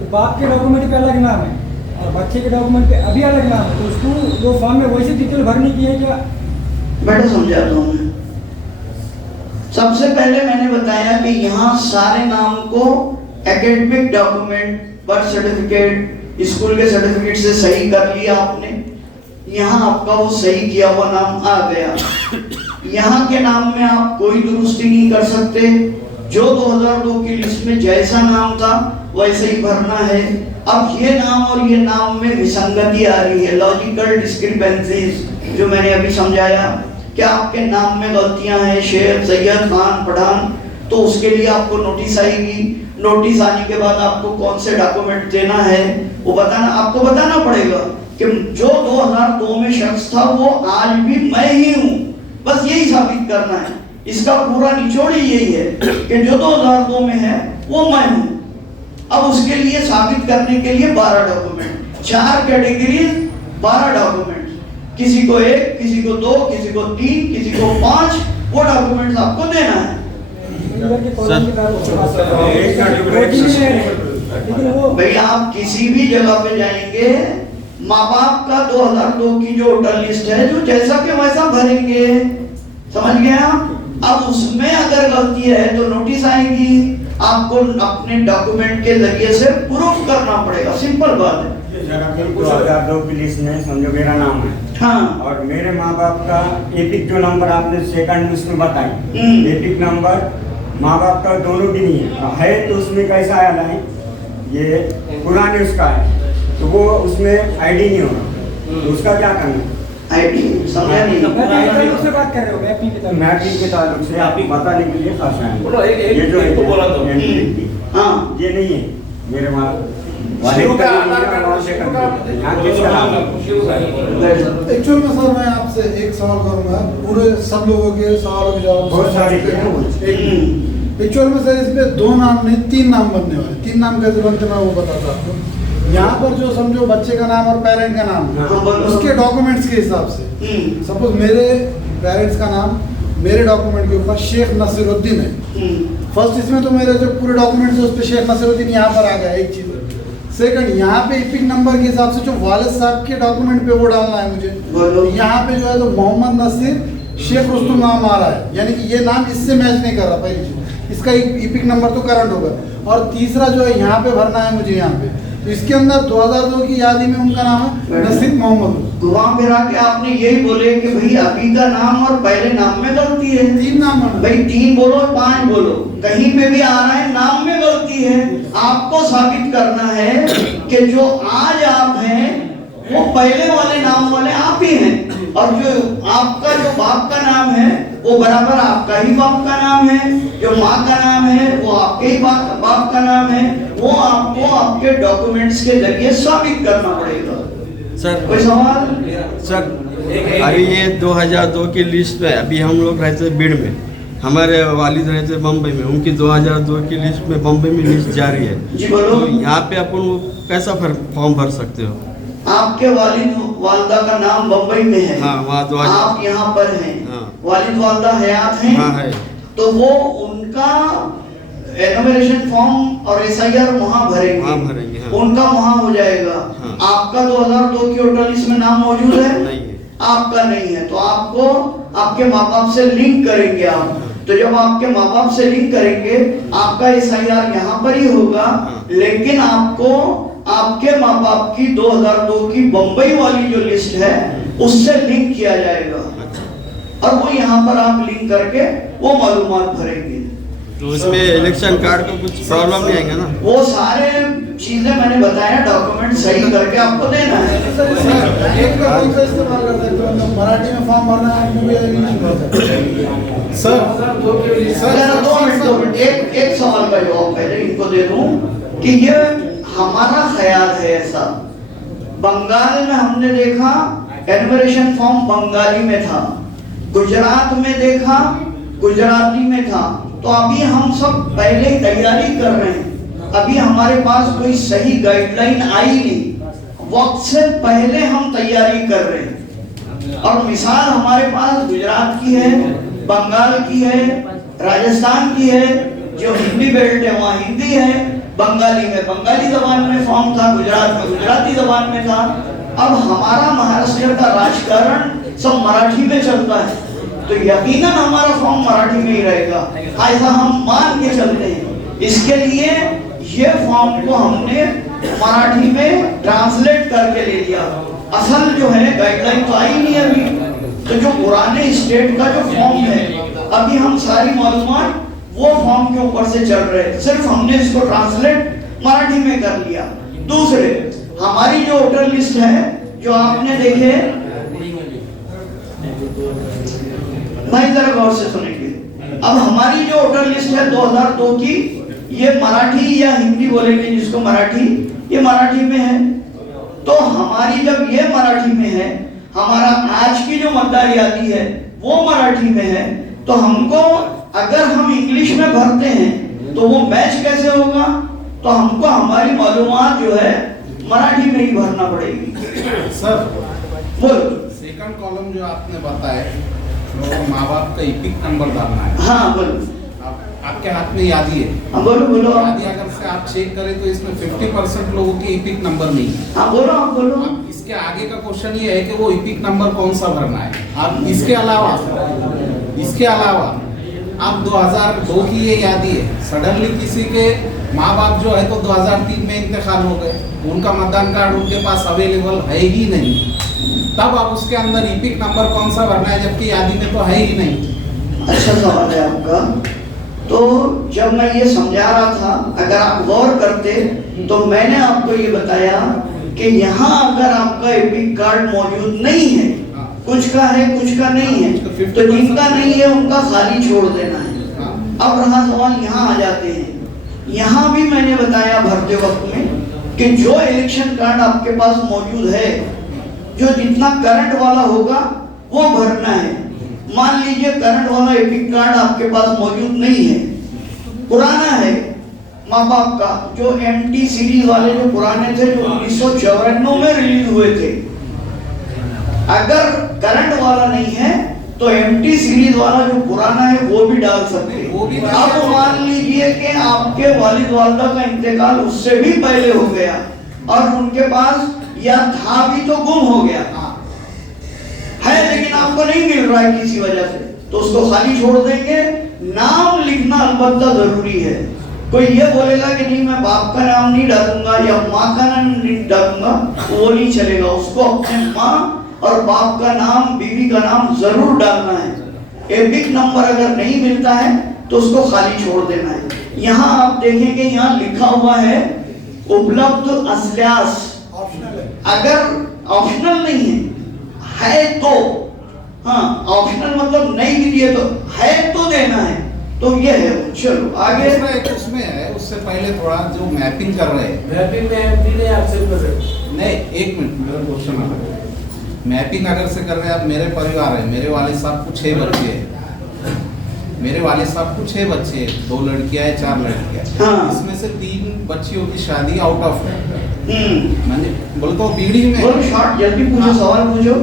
तो बाप के डॉक्यूमेंट पे अलग नाम है और बच्चे के डॉक्यूमेंट पे अभी अलग नाम है, तो उसको वो फॉर्म में वैसी डिटेल भरनी की है क्या? बेटा समझाता हूँ मैं। सबसे पहले मैंने बताया कि यहाँ सारे नाम को academic document, birth certificate, school के सर्टिफिकेट से सही कर लिया आपने, यहाँ आपका वो सही किया हुआ नाम आ गया। यहाँ के नाम में आप कोई दुरुस्ती नहीं कर सकते, जो 2002 की लिस्ट में जैसा नाम था वैसे ही भरना है। अब ये नाम और ये नाम में विसंगति आ रही है, लॉजिकल डिस्क्रिपेंसीज, जो मैंने अभी समझाया कि आपके नाम में गलतियां हैं, शेख, सैयद, खान, पठान, तो उसके लिए आपको नोटिस आएगी। नोटिस आने के बाद आपको कौन से डॉक्यूमेंट देना है वो आपको बताना पड़ेगा कि जो 2002 में शख्स था वो आज भी मैं ही हूँ, बस यही साबित करना है। इसका पूरा निचोड़ ही यही है कि जो 2002 में है वो मैं हूँ। अब उसके लिए साबित करने के लिए 12 डॉक्यूमेंट, 4 कैटेगरी, 12 डॉक्यूमेंट, किसी को 1, किसी को 2, किसी को 3, किसी को 5, वो डॉक्यूमेंट्स आपको देना है। भाई आप किसी भी जगह पे जाएंगे, माँ बाप का 2002 की जो वोटर लिस्ट है, जो जैसा के वैसा भरेंगे, समझ गए आप? अब उसमें अगर गलती है तो नोटिस आएगी, आपको अपने डॉक्यूमेंट के जरिए से प्रूफ करना पड़ेगा, सिंपल बात है। 2002 की लिस्ट में समझो मेरा नाम है, हाँ, और मेरे माँ बाप का एपिक जो नंबर आपने सेकंड लिस्ट में बताई, एपिक नंबर माँ बाप का दोनों भी नहीं है तो उसमें कैसा आया है, ये पुराने उसका है, तो वो उसमें आईडी नहीं होगा, तो उसका क्या करना? आईडी समझा नहीं। से बात कर रहे हो मैपिंग की तरफ? मैपिंग के ताल्लुक से आपको बताने के लिए खास आए हैं। बोलो, एक ये जो एक तो बोला तो। हाँ ये नहीं है मेरे वहाँ शुरू का वालिद आधार का कार्ड, वहाँ से शुरू का करते हैं। यहाँ किसका नाम है? शुरू का एक्चुअल में सर मैं आपसे एक सवाल करूंगा, पूरे सब लोगों के सवालों के जवाब बहुत सारे हैं। एक्चुअल में सर इसमें 2 नाम नहीं 3 नाम बनने वाले। 3 नाम कैसे बनते मैं वो बताता आपको। यहाँ पर जो समझो बच्चे का नाम और पेरेंट का नाम हाँ, बोलो। उसके डॉक्यूमेंट्स के हिसाब से, सपोज मेरे पेरेंट्स का नाम मेरे डॉक्यूमेंट के ऊपर शेख नसीरुद्दीन है। फर्स्ट इसमें तो मेरे जो पूरे डॉक्यूमेंट्स है उस पर शेख नसीरुद्दीन यहाँ पर आ गया, एक चीज। सेकंड यहाँ पे इपिक नंबर के हिसाब से जो वालिद साहब के डॉक्यूमेंट पे वो डालना है मुझे। बोलो। यहाँ पे जो है तो मोहम्मद नसीर शेख रुस्तुम नाम आ रहा है, यानी कि ये नाम इससे मैच नहीं कर रहा। पहली चीज इसका इपिक नंबर तो करंट होगा। और तीसरा जो है यहाँ पे भरना है मुझे, यहाँ पे तो इसके अंदर 2002 की यादी में उनका नाम है नसीर मोहम्मद। घुमा फिरा के आपने यही बोले कि भाई अभी का नाम और पहले नाम में गलती है। 3 नाम है। भाई 3 बोलो 5 बोलो, कहीं पे भी आ रहा है नाम में गलती है। आपको साबित करना है कि जो आज आप हैं वो पहले वाले नाम वाले आप ही हैं, और जो आपका जो बाप का नाम है वो बराबर आपका ही बाप का नाम है, जो माँ का नाम है वो आपके ही बाप का नाम है। वो आपको आपके डॉक्यूमेंट्स के जरिए साबित करना पड़ेगा। सर कोई सवाल? सर अभी ये 2002 की लिस्ट में, अभी हम लोग रहते बीड़ में, हमारे वालिद रहते बम्बई में, उनकी 2002 की लिस्ट में बम्बई में लिस्ट जारी है। जी बोलो। तो यहाँ पे अपन वो कैसा फॉर्म भर सकते हो? आपके वालिद वालदा का नाम बम्बई में है। हाँ, वहाँ 2000 आप यहाँ पर हैं। हाँ। वालिद वालदा हयात हैं। हाँ है। तो वो उनका एनुमरेशन फॉर्म और एसआईआर वहाँ वहाँ भरेंगे, भरेंगे, हाँ। उनका वहाँ हो जाएगा। हाँ। आपका 2002 की वोटर लिस्ट में नाम मौजूद है? नहीं है। आपका नहीं है, तो आपको आपके माँ बाप से लिंक करेंगे आप। तो जब आपके माँ बाप से लिंक करेंगे आपका एसआईआर यहाँ पर ही होगा। हाँ। लेकिन आपको आपके माँ बाप की 2002 की बम्बई वाली जो लिस्ट है उससे लिंक किया जाएगा, और वो यहाँ पर आप लिंक करके वो मालूमात भरेंगे। तो उसमें इलेक्शन कार्ड को कुछ प्रॉब्लम नहीं आएगा ना? वो सारे चीजें मैंने बताया, डॉक्यूमेंट सही करके आपको देना है। एक का कौन सा इस्तेमाल कर सकते हो? मतलब मराठी में फॉर्म भरना है आपको या इंग्लिश में भर सकते हो? सर 2 मिनट एक सवाल का जवाब पहले इनको दे दूं कि ये हमारा ख्याल है ऐसा। बंगाल में हमने देखा एनुमरेशन फॉर्म बंगाली में था, गुजरात में देखा गुजराती में था। तो अभी हम सब पहले ही तैयारी कर रहे हैं, अभी हमारे पास कोई सही गाइडलाइन आई नहीं, वक्त से पहले हम तैयारी कर रहे हैं। और मिसाल हमारे पास गुजरात की है, बंगाल की है, राजस्थान की है, जो हिंदी बेल्ट है वहाँ हिंदी है, बंगाली में बंगाली जबान में फॉर्म था, गुजरात में गुजराती जबान में था। अब हमारा महाराष्ट्र का राजकारण सब मराठी में चलता है, तो यकीनन हमारा फॉर्म मराठी में ही रहेगा, ऐसा हम मान के चलते हैं। इसके लिए ये फॉर्म को हमने मराठी में ट्रांसलेट करके ले लिया। असल जो है गाइडलाइन तो आई नहीं अभी, तो जो पुराने स्टेट का जो फॉर्म है अभी हम सारी मालूमात वो फॉर्म के ऊपर से चल रहे हैं, सिर्फ हमने इसको ट्रांसलेट मराठी में कर लिया। दूसरे हमारी जो वोटर लिस्ट है जो आपने देखे, भाई जरा गौर से सुनेंगे। अब हमारी जो वोटर लिस्ट है 2002 की, ये मराठी या हिंदी बोलेंगे जिसको मराठी, ये मराठी में है। तो हमारी जब ये मराठी में है, हमारा आज की जो मतदार यादी है वो मराठी में है, तो हमको अगर हम इंग्लिश में भरते हैं तो वो मैच कैसे होगा? तो हमको हमारी मालूमात जो है मराठी में ही भरना पड़ेगी। सर बोल। सेकंड कॉलम जो आपने बताया तो माँ बाप का इपिक नंबर डालना है। हाँ बोलो। आपके हाथ में यादी है। हाँ बोलो बोलो। यादी अगर से आप चेक करें तो इसमें 50% लोगों के इपिक नंबर नहीं है। हाँ बोलो आप बोलो। अब इसके आगे का क्वेश्चन ये है कि वो इपिक नंबर कौन सा भरना है। आप इसके अलावा आप 2002 की ये यादी है, सडनली किसी के माँ बाप जो है तो 2003 में इंतकाल हो गए, उनका मतदान कार्ड उनके पास अवेलेबल है ही नहीं, तब आप उसके अंदर इपिक नंबर कौन सा भरना है जबकि यादी में तो है ही नहीं। अच्छा सवाल है आपका। तो जब मैं ये समझा रहा था, अगर आप गौर करते तो मैंने आपको ये बताया कि यहाँ अगर आपका एपिक कार्ड मौजूद नहीं है कुछ का है कुछ का नहीं है, तो जिनका नहीं है उनका खाली छोड़ देना है। अब रहा सवाल, यहाँ आ जाते हैं। यहाँ भी मैंने बताया भरते वक्त में कि जो इलेक्शन कार्ड आपके पास मौजूद है, जो जितना करंट वाला होगा वो भरना है। मान लीजिए करंट वाला एपिक कार्ड आपके पास मौजूद नहीं है, पुराना है माँ बाप का, जो एमटी सीरीज वाले जो पुराने थे, जो 1994 में रिलीज हुए थे। अगर करंट वाला नहीं है तो एमटी सीरीज वाला जो पुराना है वो भी डाल सकते हैं। अब मान लीजिए कि आपके वालिद वालिदा का इंतकाल उससे भी पहले हो गया और उनके पास या था भी तो गुम हो गया है, लेकिन आपको नहीं मिल रहा है किसी वजह से, तो उसको खाली छोड़ देंगे। नाम लिखना अलबत्ता जरूरी है। कोई ये बोलेगा कि नहीं मैं बाप का नाम नहीं डालूंगा या माँ का नाम नहीं डालूंगा, वो नहीं चलेगा। उसको अपने माँ और बाप का नाम, बीवी का नाम जरूर डालना है। एपिक नंबर अगर नहीं मिलता है तो उसको खाली छोड़ देना है। यहाँ आप देखेंगे, यहाँ लिखा हुआ है उपलब्ध असल्यास, अगर ऑप्शनल नहीं है तो, हाँ ऑप्शनल मतलब नहीं भी दिए तो है तो देना है, तो ये है। चलो आगे। एक उसमें है, उससे पहले थोड़ा जो मैपिंग कर रहे हैं, मैपिंग में एमपी ने आपसे नहीं एक मिनट मेरा क्वेश्चन है। मैपिंग अगर से कर रहे हैं, आप मेरे परिवार है, मेरे वाले साहब को 6 बच्चे हैं, मेरे वाले साहब को 6 बच्चे हैं, 2 लड़कियां हैं 4 लड़कियां, हाँ। इसमें से 3 बच्चियों की शादी आउट ऑफ है। मैंने बोल तो बीड़ी में बोलो शॉर्ट, जल्दी पूछो, सवाल पूछो।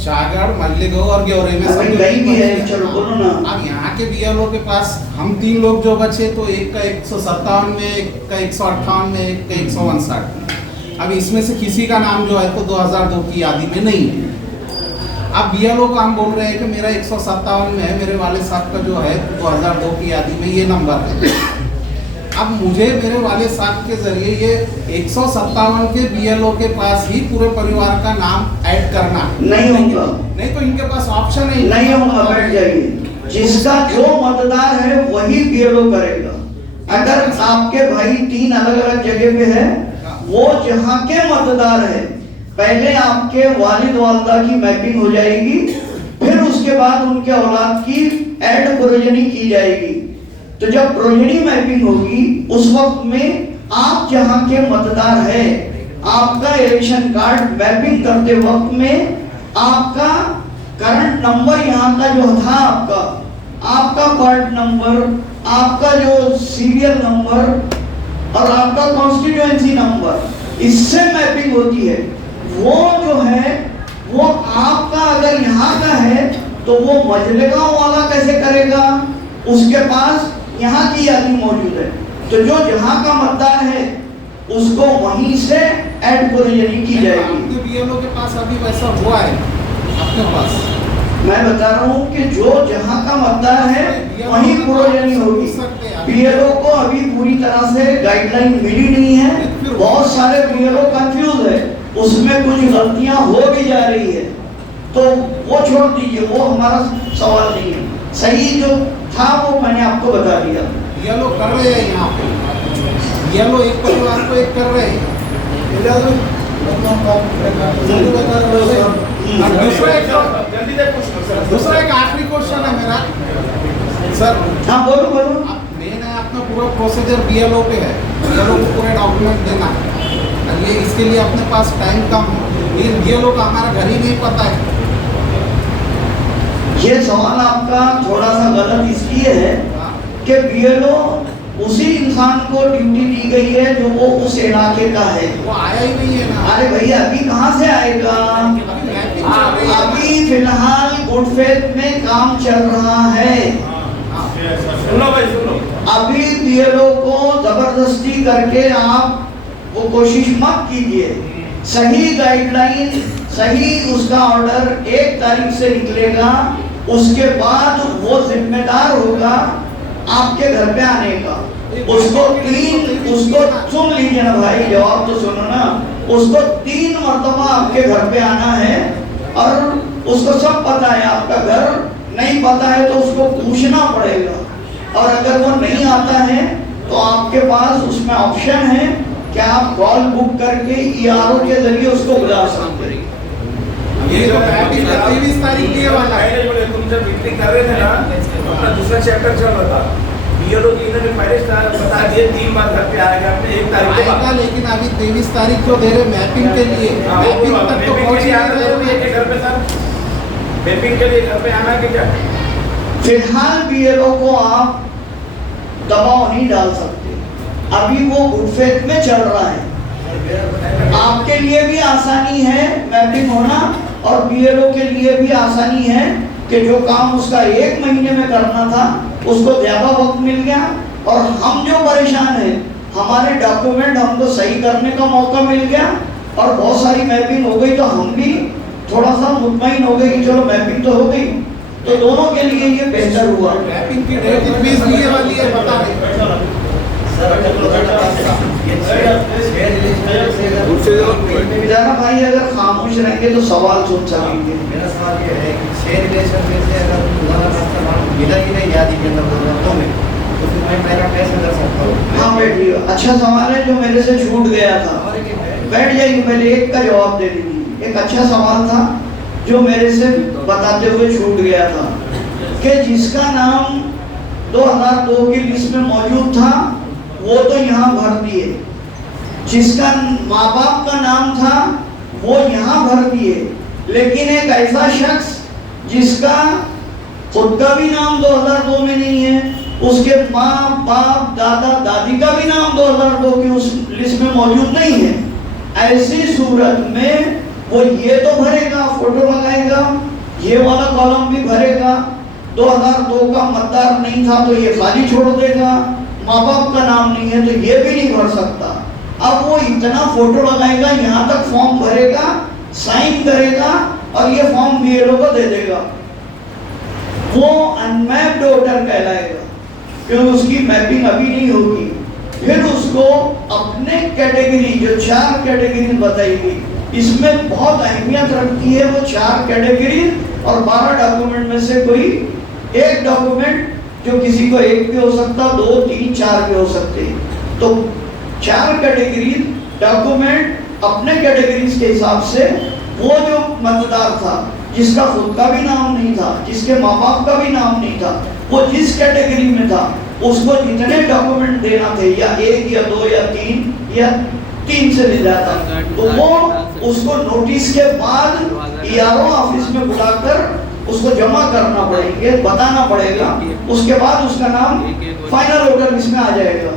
शाहगढ़, मल्लीगढ़ और ग्योरे में अभी कहीं भी है, चलो बोलो ना। अब यहाँ के बीएलओ के पास हम 3 लोग जो बचे, तो एक का 157 में, एक का 158 में, एक का 159 में। अब इसमें से किसी का नाम जो है तो 2002 की यादी में नहीं है। अब बीएलओ का हम बोल रहे हैं कि मेरा 157 में है, मेरे वाले साहब का जो है 2002 की यादी में ये नंबर है। अब मुझे मेरे वाले साहब के जरिए ये 157 के बीएलओ के पास ही पूरे परिवार का नाम ऐड करना नहीं होगा, नहीं तो इनके पास ऑप्शन नहीं होगा। बैठ जाइए, जिसका जो मतदार है वही बीएलओ करेगा। अगर आपके भाई 3 अलग अलग जगह पे है, वो जहाँ के मतदार है, पहले आपके वालिद वालिदा की मैपिंग हो जाएगी, फिर उसके बाद उनके औलाद की ऐड प्रोजनी की जाएगी। तो जब प्रोजनी मैपिंग होगी उस वक्त में आप जहां के मतदार है, आपका इलेक्शन कार्ड मैपिंग करते वक्त में आपका करंट नंबर यहाँ का जो था, आपका पार्ट नंबर, आपका जो सीरियल नंबर और आपका कॉन्स्टिट्यूएंसी नंबर, इससे मैपिंग होती है। वो जो है वो आपका अगर यहाँ का है तो वो मजलेगांव वाला कैसे करेगा, उसके पास यहाँ की यादी मौजूद है, तो जो जहाँ का मतदार है उसको वहीं से ऐड प्रोजनी की जाएगी। आपके बीएलओ के पास अभी वैसा हुआ है आपके पास? मैं बता रहा हूँ कि जो जहाँ का मतदार है वहीं प्रोजनी होगी। बीएलओ को अभी पूरी तरह से गाइडलाइन मिली नहीं है, बहुत सारे बीएलओ कंफ्यूज है, उसमें कुछ गलतियां हो भी जा रही है, तो वो छोड़ दीजिए, वो हमारा सवाल नहीं है। सही जो था वो मैंने आपको बता दिया। बीएलओ कर रहे हैं यहाँ पे, बीएलओ एक परिवार को एक कर रहे हैं। दूसरा एक आखिरी क्वेश्चन है मेरा सर। हाँ बोलो बोलो। मेन है अपना पूरा प्रोसीजर बीएलओ पे है, बीएलओ को पूरे डॉक्यूमेंट देना है, ये इसके लिए अपने पास टाइम कम है, लेकिन बीएलओ का हमारा घर ही नहीं पता है। ये सवाल आपका थोड़ा सा गलत इसलिए है कि बीएलओ उसी इंसान को ड्यूटी दी गई है जो वो उस इलाके का है, वो आया ही नहीं है ना। अरे भैया अभी कहाँ से आएगा, अभी फिलहाल गुड फेथ में काम चल रहा है। सुनो भाई सुनो, अभी बीएलओ को जबरदस्ती करके आप वो कोशिश मत कीजिए। सही गाइडलाइन, सही उसका ऑर्डर 1 तारीख से निकलेगा, उसके बाद वो जिम्मेदार होगा आपके घर पे आने का। उसको सुन लीजिए ना भाई, जवाब तो सुनो ना। उसको 3 मरतबा आपके घर पे आना है और उसको सब पता है, आपका घर नहीं पता है तो उसको पूछना पड़ेगा, और अगर वो नहीं आता है तो आपके पास उसमें ऑप्शन है कि आप कॉल बुक करके ईआरओ के जरिए उसको बुला सकते हैं। ये जो मैपिंग का 23 तारीख के वाला है। पहले बोले तुम जब मीटिंग कर रहे थे ना, अपना दूसरा चैप्टर चल रहा था, बीएलओ की इन्होंने पहले बता दिए 3 बार घर पे आएगा अपने 1 तारीख के बाद। आएगा, लेकिन अभी 23 तारीख को दे रहे मैपिंग के लिए, मैपिंग तक तो पहुंच के घर पे सर, मैपिंग के लिए घर पे आना कि क्या? फिलहाल बीएलओ को आप दबाव नहीं डाल सकते, अभी वो गुड फेथ में चल रहा है। आपके लिए भी आसानी है मैपिंग होना, और बीएलओ के लिए भी आसानी है कि जो काम उसका 1 महीने में करना था उसको ज्यादा वक्त मिल गया, और हम जो परेशान हैं हमारे डॉक्यूमेंट हमको सही करने का मौका मिल गया, और बहुत सारी मैपिंग हो गई, तो हम भी थोड़ा सा मुतमईन हो गए कि चलो मैपिंग तो हो गई। तो दोनों के लिए ये बेहतर हुआ। मैपिंग की डेट 21 भी वाली है, बता रहे विधाना भाई अगर खामोश रहेंगे तो सवाल सोच सकेंगे। मेरा सवाल ये है कि शेयर रिलेशन में से अगर दोबारा रास्ता मिला ही नहीं याद के अंदर तो फिर मैं मेरा कैसे कर सकता हूँ? हाँ बैठिए, अच्छा सवाल है जो मेरे से छूट गया था। बैठ जाइए, पहले एक का जवाब दे दीजिए। एक अच्छा सवाल था जो मेरे से बताते हुए छूट गया था कि जिसका नाम 2002 की लिस्ट में मौजूद था वो तो यहाँ भर दिए, जिसका माँ बाप का नाम था वो यहाँ भर दिए, लेकिन एक ऐसा शख्स जिसका खुद का भी नाम 2002 में नहीं है, उसके माँ बाप दादा दादी का भी नाम 2002 की उस लिस्ट में मौजूद नहीं है, ऐसी सूरत में वो ये तो भरेगा, फोटो लगाएगा, ये वाला कॉलम भी भरेगा, 2002 का मतदार नहीं था तो ये खाली छोड़ देगा, माँ बाप का नाम नहीं है तो ये भी नहीं भर सकता। अब वो इतना फोटो लगाएगा, यहाँ तक फॉर्म भरेगा, साइन करेगा और ये फॉर्म बीएलओ को दे देगा, वो अनमैप्ड वोटर कहलाएगा क्योंकि उसकी मैपिंग अभी नहीं होगी। फिर उसको अपने कैटेगरी, जो 4 कैटेगरी बताई गई, इसमें बहुत अहमियत रखती है वो 4 कैटेगरी और 12 डॉक्यूमेंट में से कोई एक डॉक्यूमेंट जो किसी को 1 भी हो सकता, 2, 3, 4 भी हो सकते। तो 4 कैटेगरी डॉक्यूमेंट अपने कैटेगरीज के हिसाब से वो जो मतदार था जिसका खुद का भी नाम नहीं था, जिसके माँ बाप का भी नाम नहीं था, वो जिस कैटेगरी में था उसको जितने डॉक्यूमेंट देना थे, या 1 या 2 या 3 या 3 से ले जाता, तो वो उसको नोटिस के बाद ईआरओ ऑफिस में बुलाकर उसको जमा करना पड़ेंगे, बताना पड़ेगा, उसके बाद उसका नाम फाइनल वोटर लिस्ट में आ जाएगा।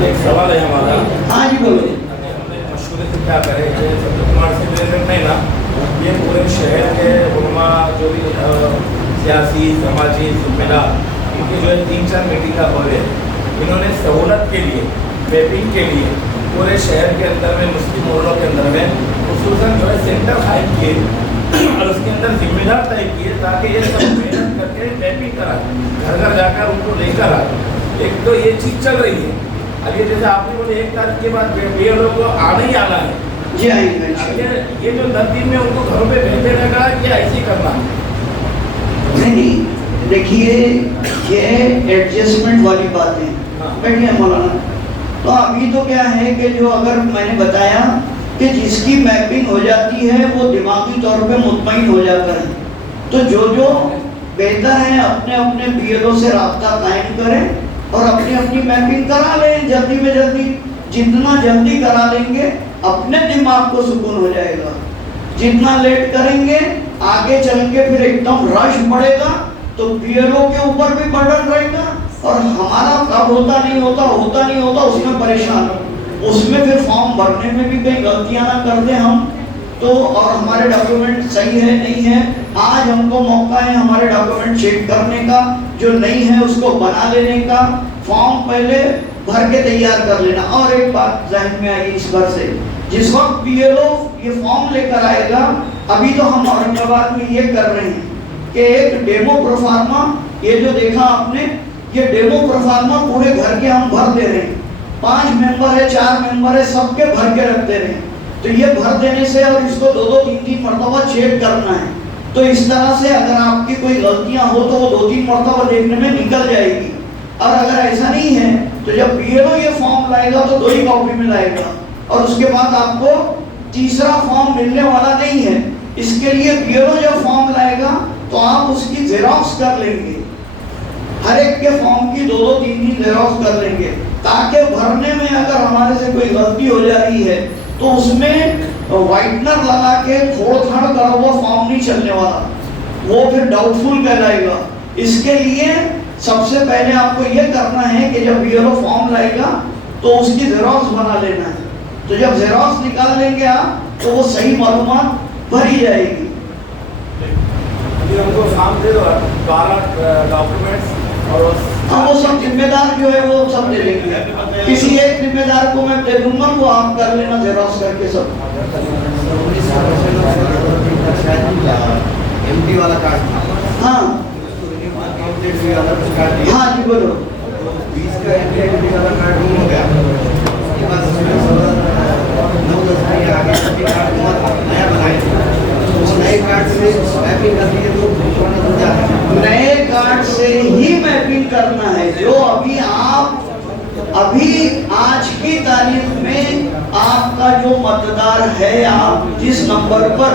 एक सवाल है हमारा। हाँ जी बोलो। मशहूर से क्या करें कि सत्य कुमार सिंह प्रेसिडेंट नहीं ना, ये पूरे शहर के उलमा जो भी सियासी समाजी जिम्मेदार, इनकी जो है 3-4 मीटिंग का हो रहे, इन्होंने सहूलत के लिए, मैपिंग के लिए पूरे शहर के अंदर में मुस्लिम मोहल्लों के अंदर में खुसूसन जो है सेंटर कायम किए और उसके अंदर जिम्मेदार तय किए ताकि ये सब मेहनत करके मैपिंग कराए, घर घर जाकर उनको लेकर आए। एक तो ये चीज़ चल रही है। अब ये जैसे आपने बोले 1 तारीख के बाद बीएलओ को आना ही आना है, जी आएंगे। ये जो 10 दिन में उनको घरों पे भेज देने का क्या ऐसे ही करना है? नहीं, देखिए ये एडजस्टमेंट वाली बात है। बैठिए मौलाना। तो अभी तो क्या है कि जो अगर मैंने बताया कि जिसकी मैपिंग हो जाती है वो दिमागी तौर पे मुतमईन हो जाता है, तो जो बेहतर है अपने अपने बीएलओ से राब्ता कायम करें और अपनी अपनी मैपिंग करा लें जल्दी में जल्दी। जितना जल्दी करा लेंगे अपने दिमाग को सुकून हो जाएगा, जितना लेट करेंगे आगे चल के फिर एकदम रश बढ़ेगा तो बीएलओ के ऊपर भी बर्डन रहेगा और हमारा कब होता नहीं होता उसमें परेशान, उसमें फिर फॉर्म भरने में भी कहीं गलतियां ना कर दें हम तो, और हमारे डॉक्यूमेंट सही है नहीं है। आज हमको मौका है हमारे डॉक्यूमेंट चेक करने का, जो नहीं है उसको बना लेने का, फॉर्म पहले भर के तैयार कर लेना। और एक बात ज़हन में आई इस बार से, जिस वक्त बीएलओ ये फॉर्म लेकर आएगा, अभी तो हम औरंगाबाद में ये कर रहे हैं कि एक डेमो प्रोफार्मा, ये जो देखा आपने, ये डेमो प्रोफार्मा पूरे घर के हम भर दे रहे हैं। 5 मेंबर है, 4 मेंबर है, सबके भर के रख दे रहे हैं। तो ये भर देने से और इसको 2-2, 3-3 मरतबा चेक करना है, तो इस तरह से अगर आपकी कोई गलतियां हो तो वो 2-3 मरतबा देखने में निकल जाएगी। और अगर ऐसा नहीं है तो जब बीएलओ ये फॉर्म लाएगा तो 2 ही कॉपी में लाएगा, और उसके बाद आपको तीसरा फॉर्म मिलने वाला नहीं है। इसके लिए बीएलओ जब फॉर्म लाएगा तो आप उसकी जेरॉक्स कर लेंगे, हर एक के फॉर्म की 2-2 3-3 जेरॉक्स कर लेंगे, ताकि भरने में अगर हमारे से कोई गलती हो जा रही है तो उसमें व्हाइटनर लगा के खोड़-खाड़ करा हुआ फॉर्म नहीं चलने वाला, वो फिर डाउटफुल कहलाएगा। इसके लिए सबसे पहले आपको ये करना है कि जब बीएलओ फॉर्म लाएगा तो उसकी जेरॉक्स बना लेना है। तो जब जेरॉक्स निकाल लेंगे आप तो वो सही मालूमात भरी जाएगी। ये हमको फॉर्म दे दो 12 डॉक्यूमेंट्स और हाँ, वो सब जिम्मेदार जो है वो सब दे देंगे। किसी एक जिम्मेदार को मैं दे दूंगा, वो आप कर लेना जेरॉक्स करके सब। एमपी वाला कार्ड था। हाँ हाँ जी बोलो। 20 का एमपी वाला कार्ड गुम हो गया, उसके बाद 9-10 महीने आगे एमपी कार्ड हुआ था, नया बनाए तो वो नए कार्ड से मैपिंग करनी है तो पुराना हो जाता है। नए कार्ड से ही मैपिंग करना है। जो अभी आज की तारीख में आपका जो मतदार है, आप जिस नंबर पर,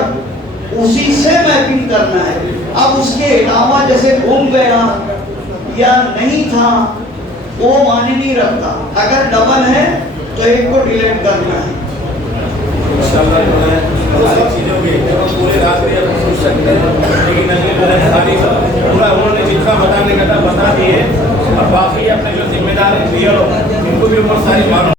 उसी से मैपिंग करना है। अब उसके अलावा जैसे गुम गया या नहीं था वो माने नहीं रखता। अगर डबल है तो एक को डिलीट करना है। इंशाल्लाह जो है सारी चीज़ों की पूरे रास्ते आप सोच सकते हैं, लेकिन अभी जो है सारी पूरा उन्होंने जितना बताने का था बता दिए, और बाकी अपने जो जिम्मेदार है इनको भी ऊपर सारी मालूम